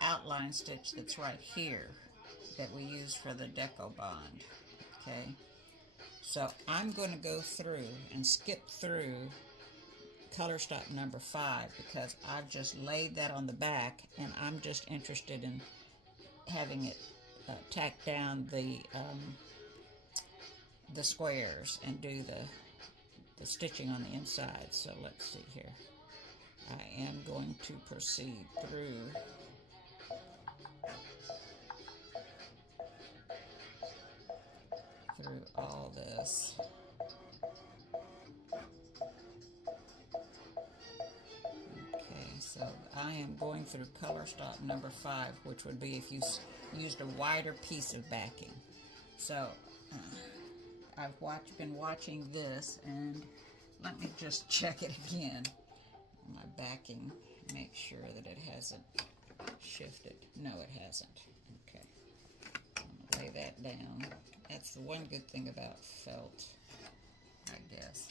outline stitch that's right here that we use for the deco bond, okay? So I'm gonna go through and skip through color stop number 5 because I've just laid that on the back and I'm just interested in having it tack down the squares and do the stitching on the inside. So let's see here. I am going to proceed through all this. So I am going through color stop number 5, which would be if you used a wider piece of backing. So I've been watching this, and let me just check it again. My backing, make sure that it hasn't shifted. No, it hasn't. Okay. I'm gonna lay that down. That's the one good thing about felt, I guess.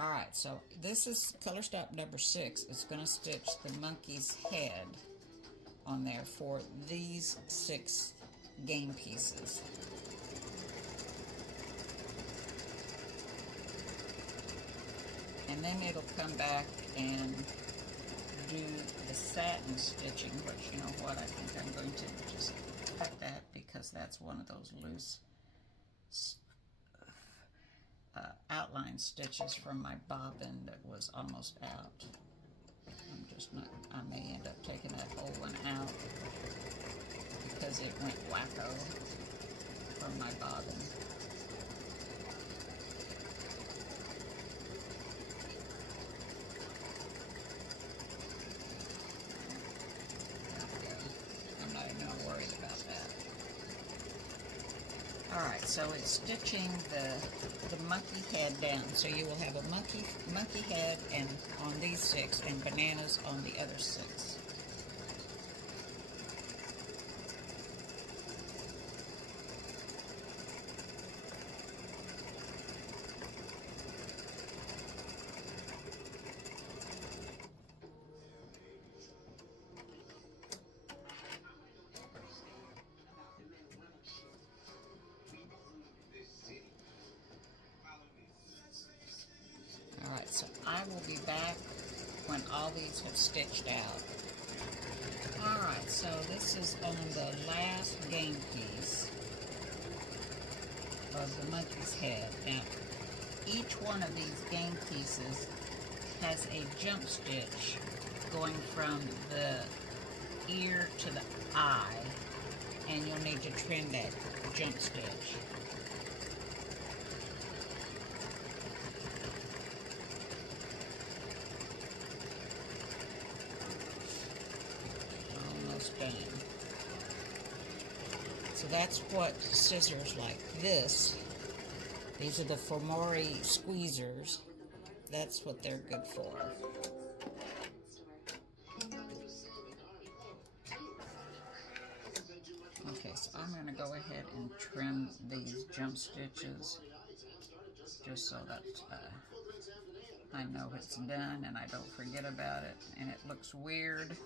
Alright, so this is color stop number 6. It's going to stitch the monkey's head on there for these 6 game pieces. And then it'll come back and do the satin stitching, which, you know what, I think I'm going to just cut that because that's one of those loose outline stitches from my bobbin that was almost out. I'm just not, I may end up taking that whole one out because it went wacko from my bobbin. I'm not even worried about that. Alright, so it's stitching the monkey head down. So you will have a monkey head and on these 6 and bananas on the other 6. So I will be back when all these have stitched out. Alright, so this is on the last game piece. of the monkey's head. Now, each one of these game pieces has a jump stitch going from the ear to the eye, and you'll need to trim that jump stitch. Almost done. So that's what scissors like this, these are the Formori squeezers, that's what they're good for. Okay, so I'm going to go ahead and trim these jump stitches just so that I know it's done and I don't forget about it, and it looks weird.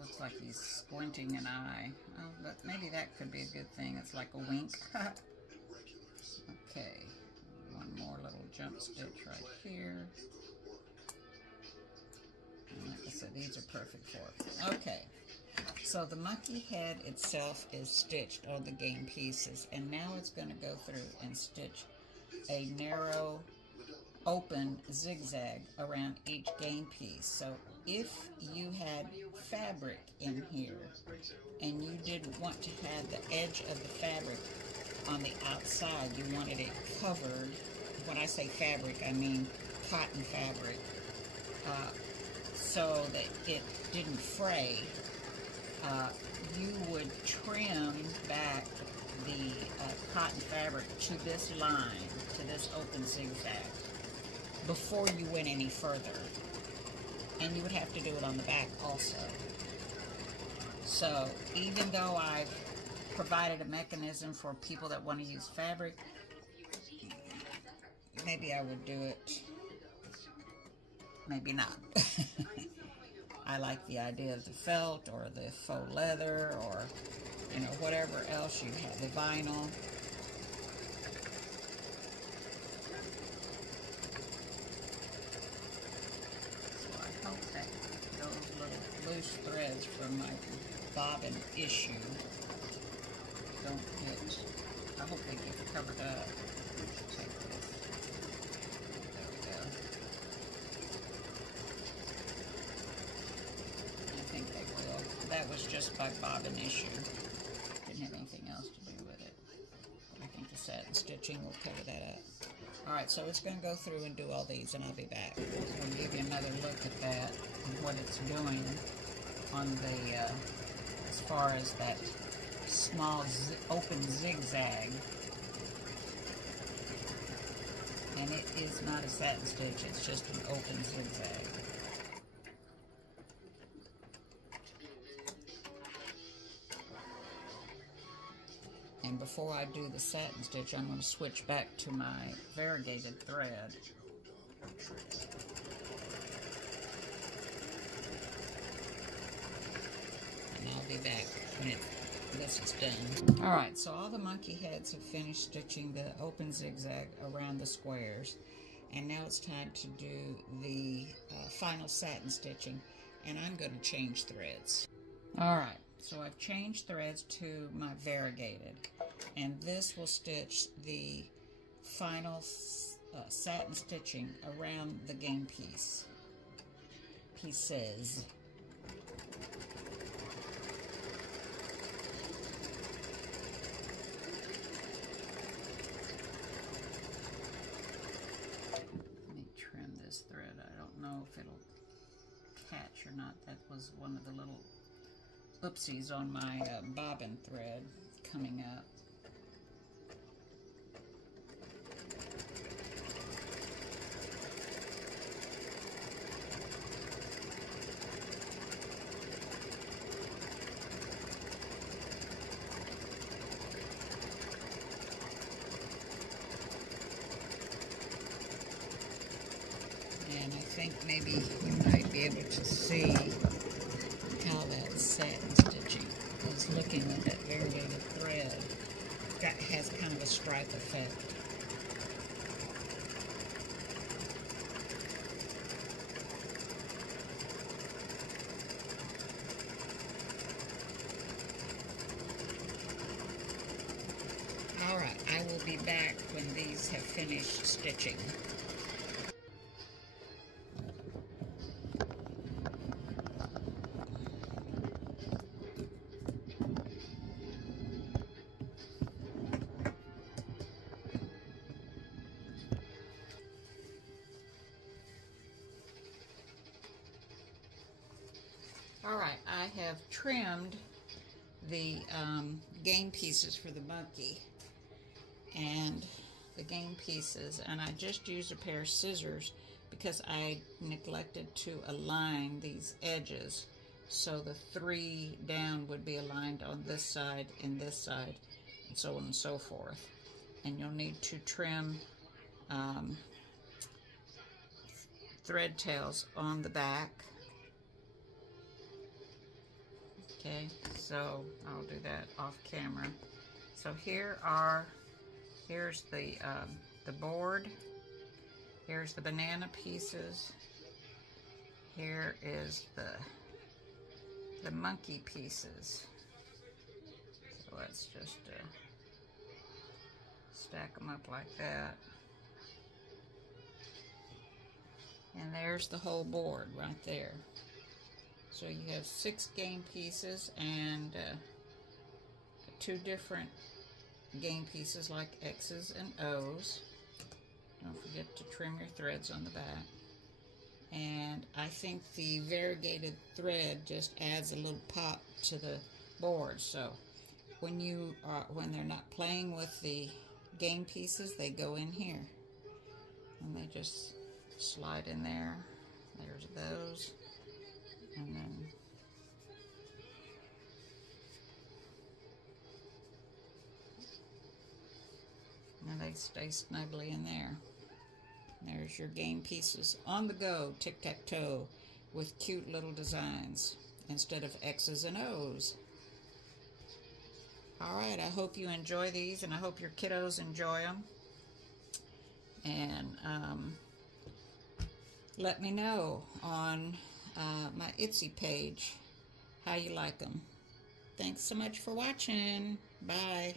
Looks like he's squinting an eye. Oh, but maybe that could be a good thing. It's like a wink. Okay, one more little jump stitch right here. And like I said, these are perfect for it. Okay, so the monkey head itself is stitched on the game pieces, and now it's going to go through and stitch a narrow open zigzag around each game piece. So if you had fabric in here and you didn't want to have the edge of the fabric on the outside, you wanted it covered. When I say fabric, I mean cotton fabric, so that it didn't fray, you would trim back the cotton fabric to this line, to this open zigzag, before you went any further. And you would have to do it on the back also. So even though I've provided a mechanism for people that want to use fabric, maybe I would do it, maybe not. I like the idea of the felt or the faux leather, or you know, whatever else you have, the vinyl. Loose threads from my bobbin issue don't get, I hope they get covered up. Take this. There we go. I think they will. That was just my bobbin issue. Didn't have anything else to do with it. I think the satin stitching will cover that up. Alright, so it's going to go through and do all these, and I'll be back. I'll give you another look at that, and what it's doing on the, as far as that small open zigzag. And it is not a satin stitch, it's just an open zigzag. And before I do the satin stitch, I'm going to switch back to my variegated thread. And I'll be back when this is done. Alright, so all the monkey heads have finished stitching the open zigzag around the squares. And now it's time to do the final satin stitching. And I'm going to change threads. Alright. So I've changed threads to my variegated, and this will stitch the final satin stitching around the game pieces. Let me trim this thread. I don't know if it'll catch or not. That was one of the little oopsies on my bobbin thread coming up. And I think maybe you might be able to see how that satin stitching is looking with that variegated thread. That has kind of a stripe effect. will be back when these have finished stitching. Alright, I have trimmed the game pieces for the monkey and the game pieces, and I just used a pair of scissors because I neglected to align these edges so the 3 down would be aligned on this side and this side, and so on and so forth. And you'll need to trim thread tails on the back. Okay, so I'll do that off camera. So here's the board. Here's the banana pieces. Here is the monkey pieces. So let's just stack them up like that. And there's the whole board right there. So you have 6 game pieces and 2 different game pieces like X's and O's. Don't forget to trim your threads on the back. And I think the variegated thread just adds a little pop to the board. So when they're not playing with the game pieces, they go in here. And they just slide in there. There's those. And then they stay snugly in there. There's your game pieces on the go, tic-tac-toe, with cute little designs instead of X's and O's. Alright, I hope you enjoy these, and I hope your kiddos enjoy them. And let me know on my Etsy page how you like them. Thanks so much for watching. Bye.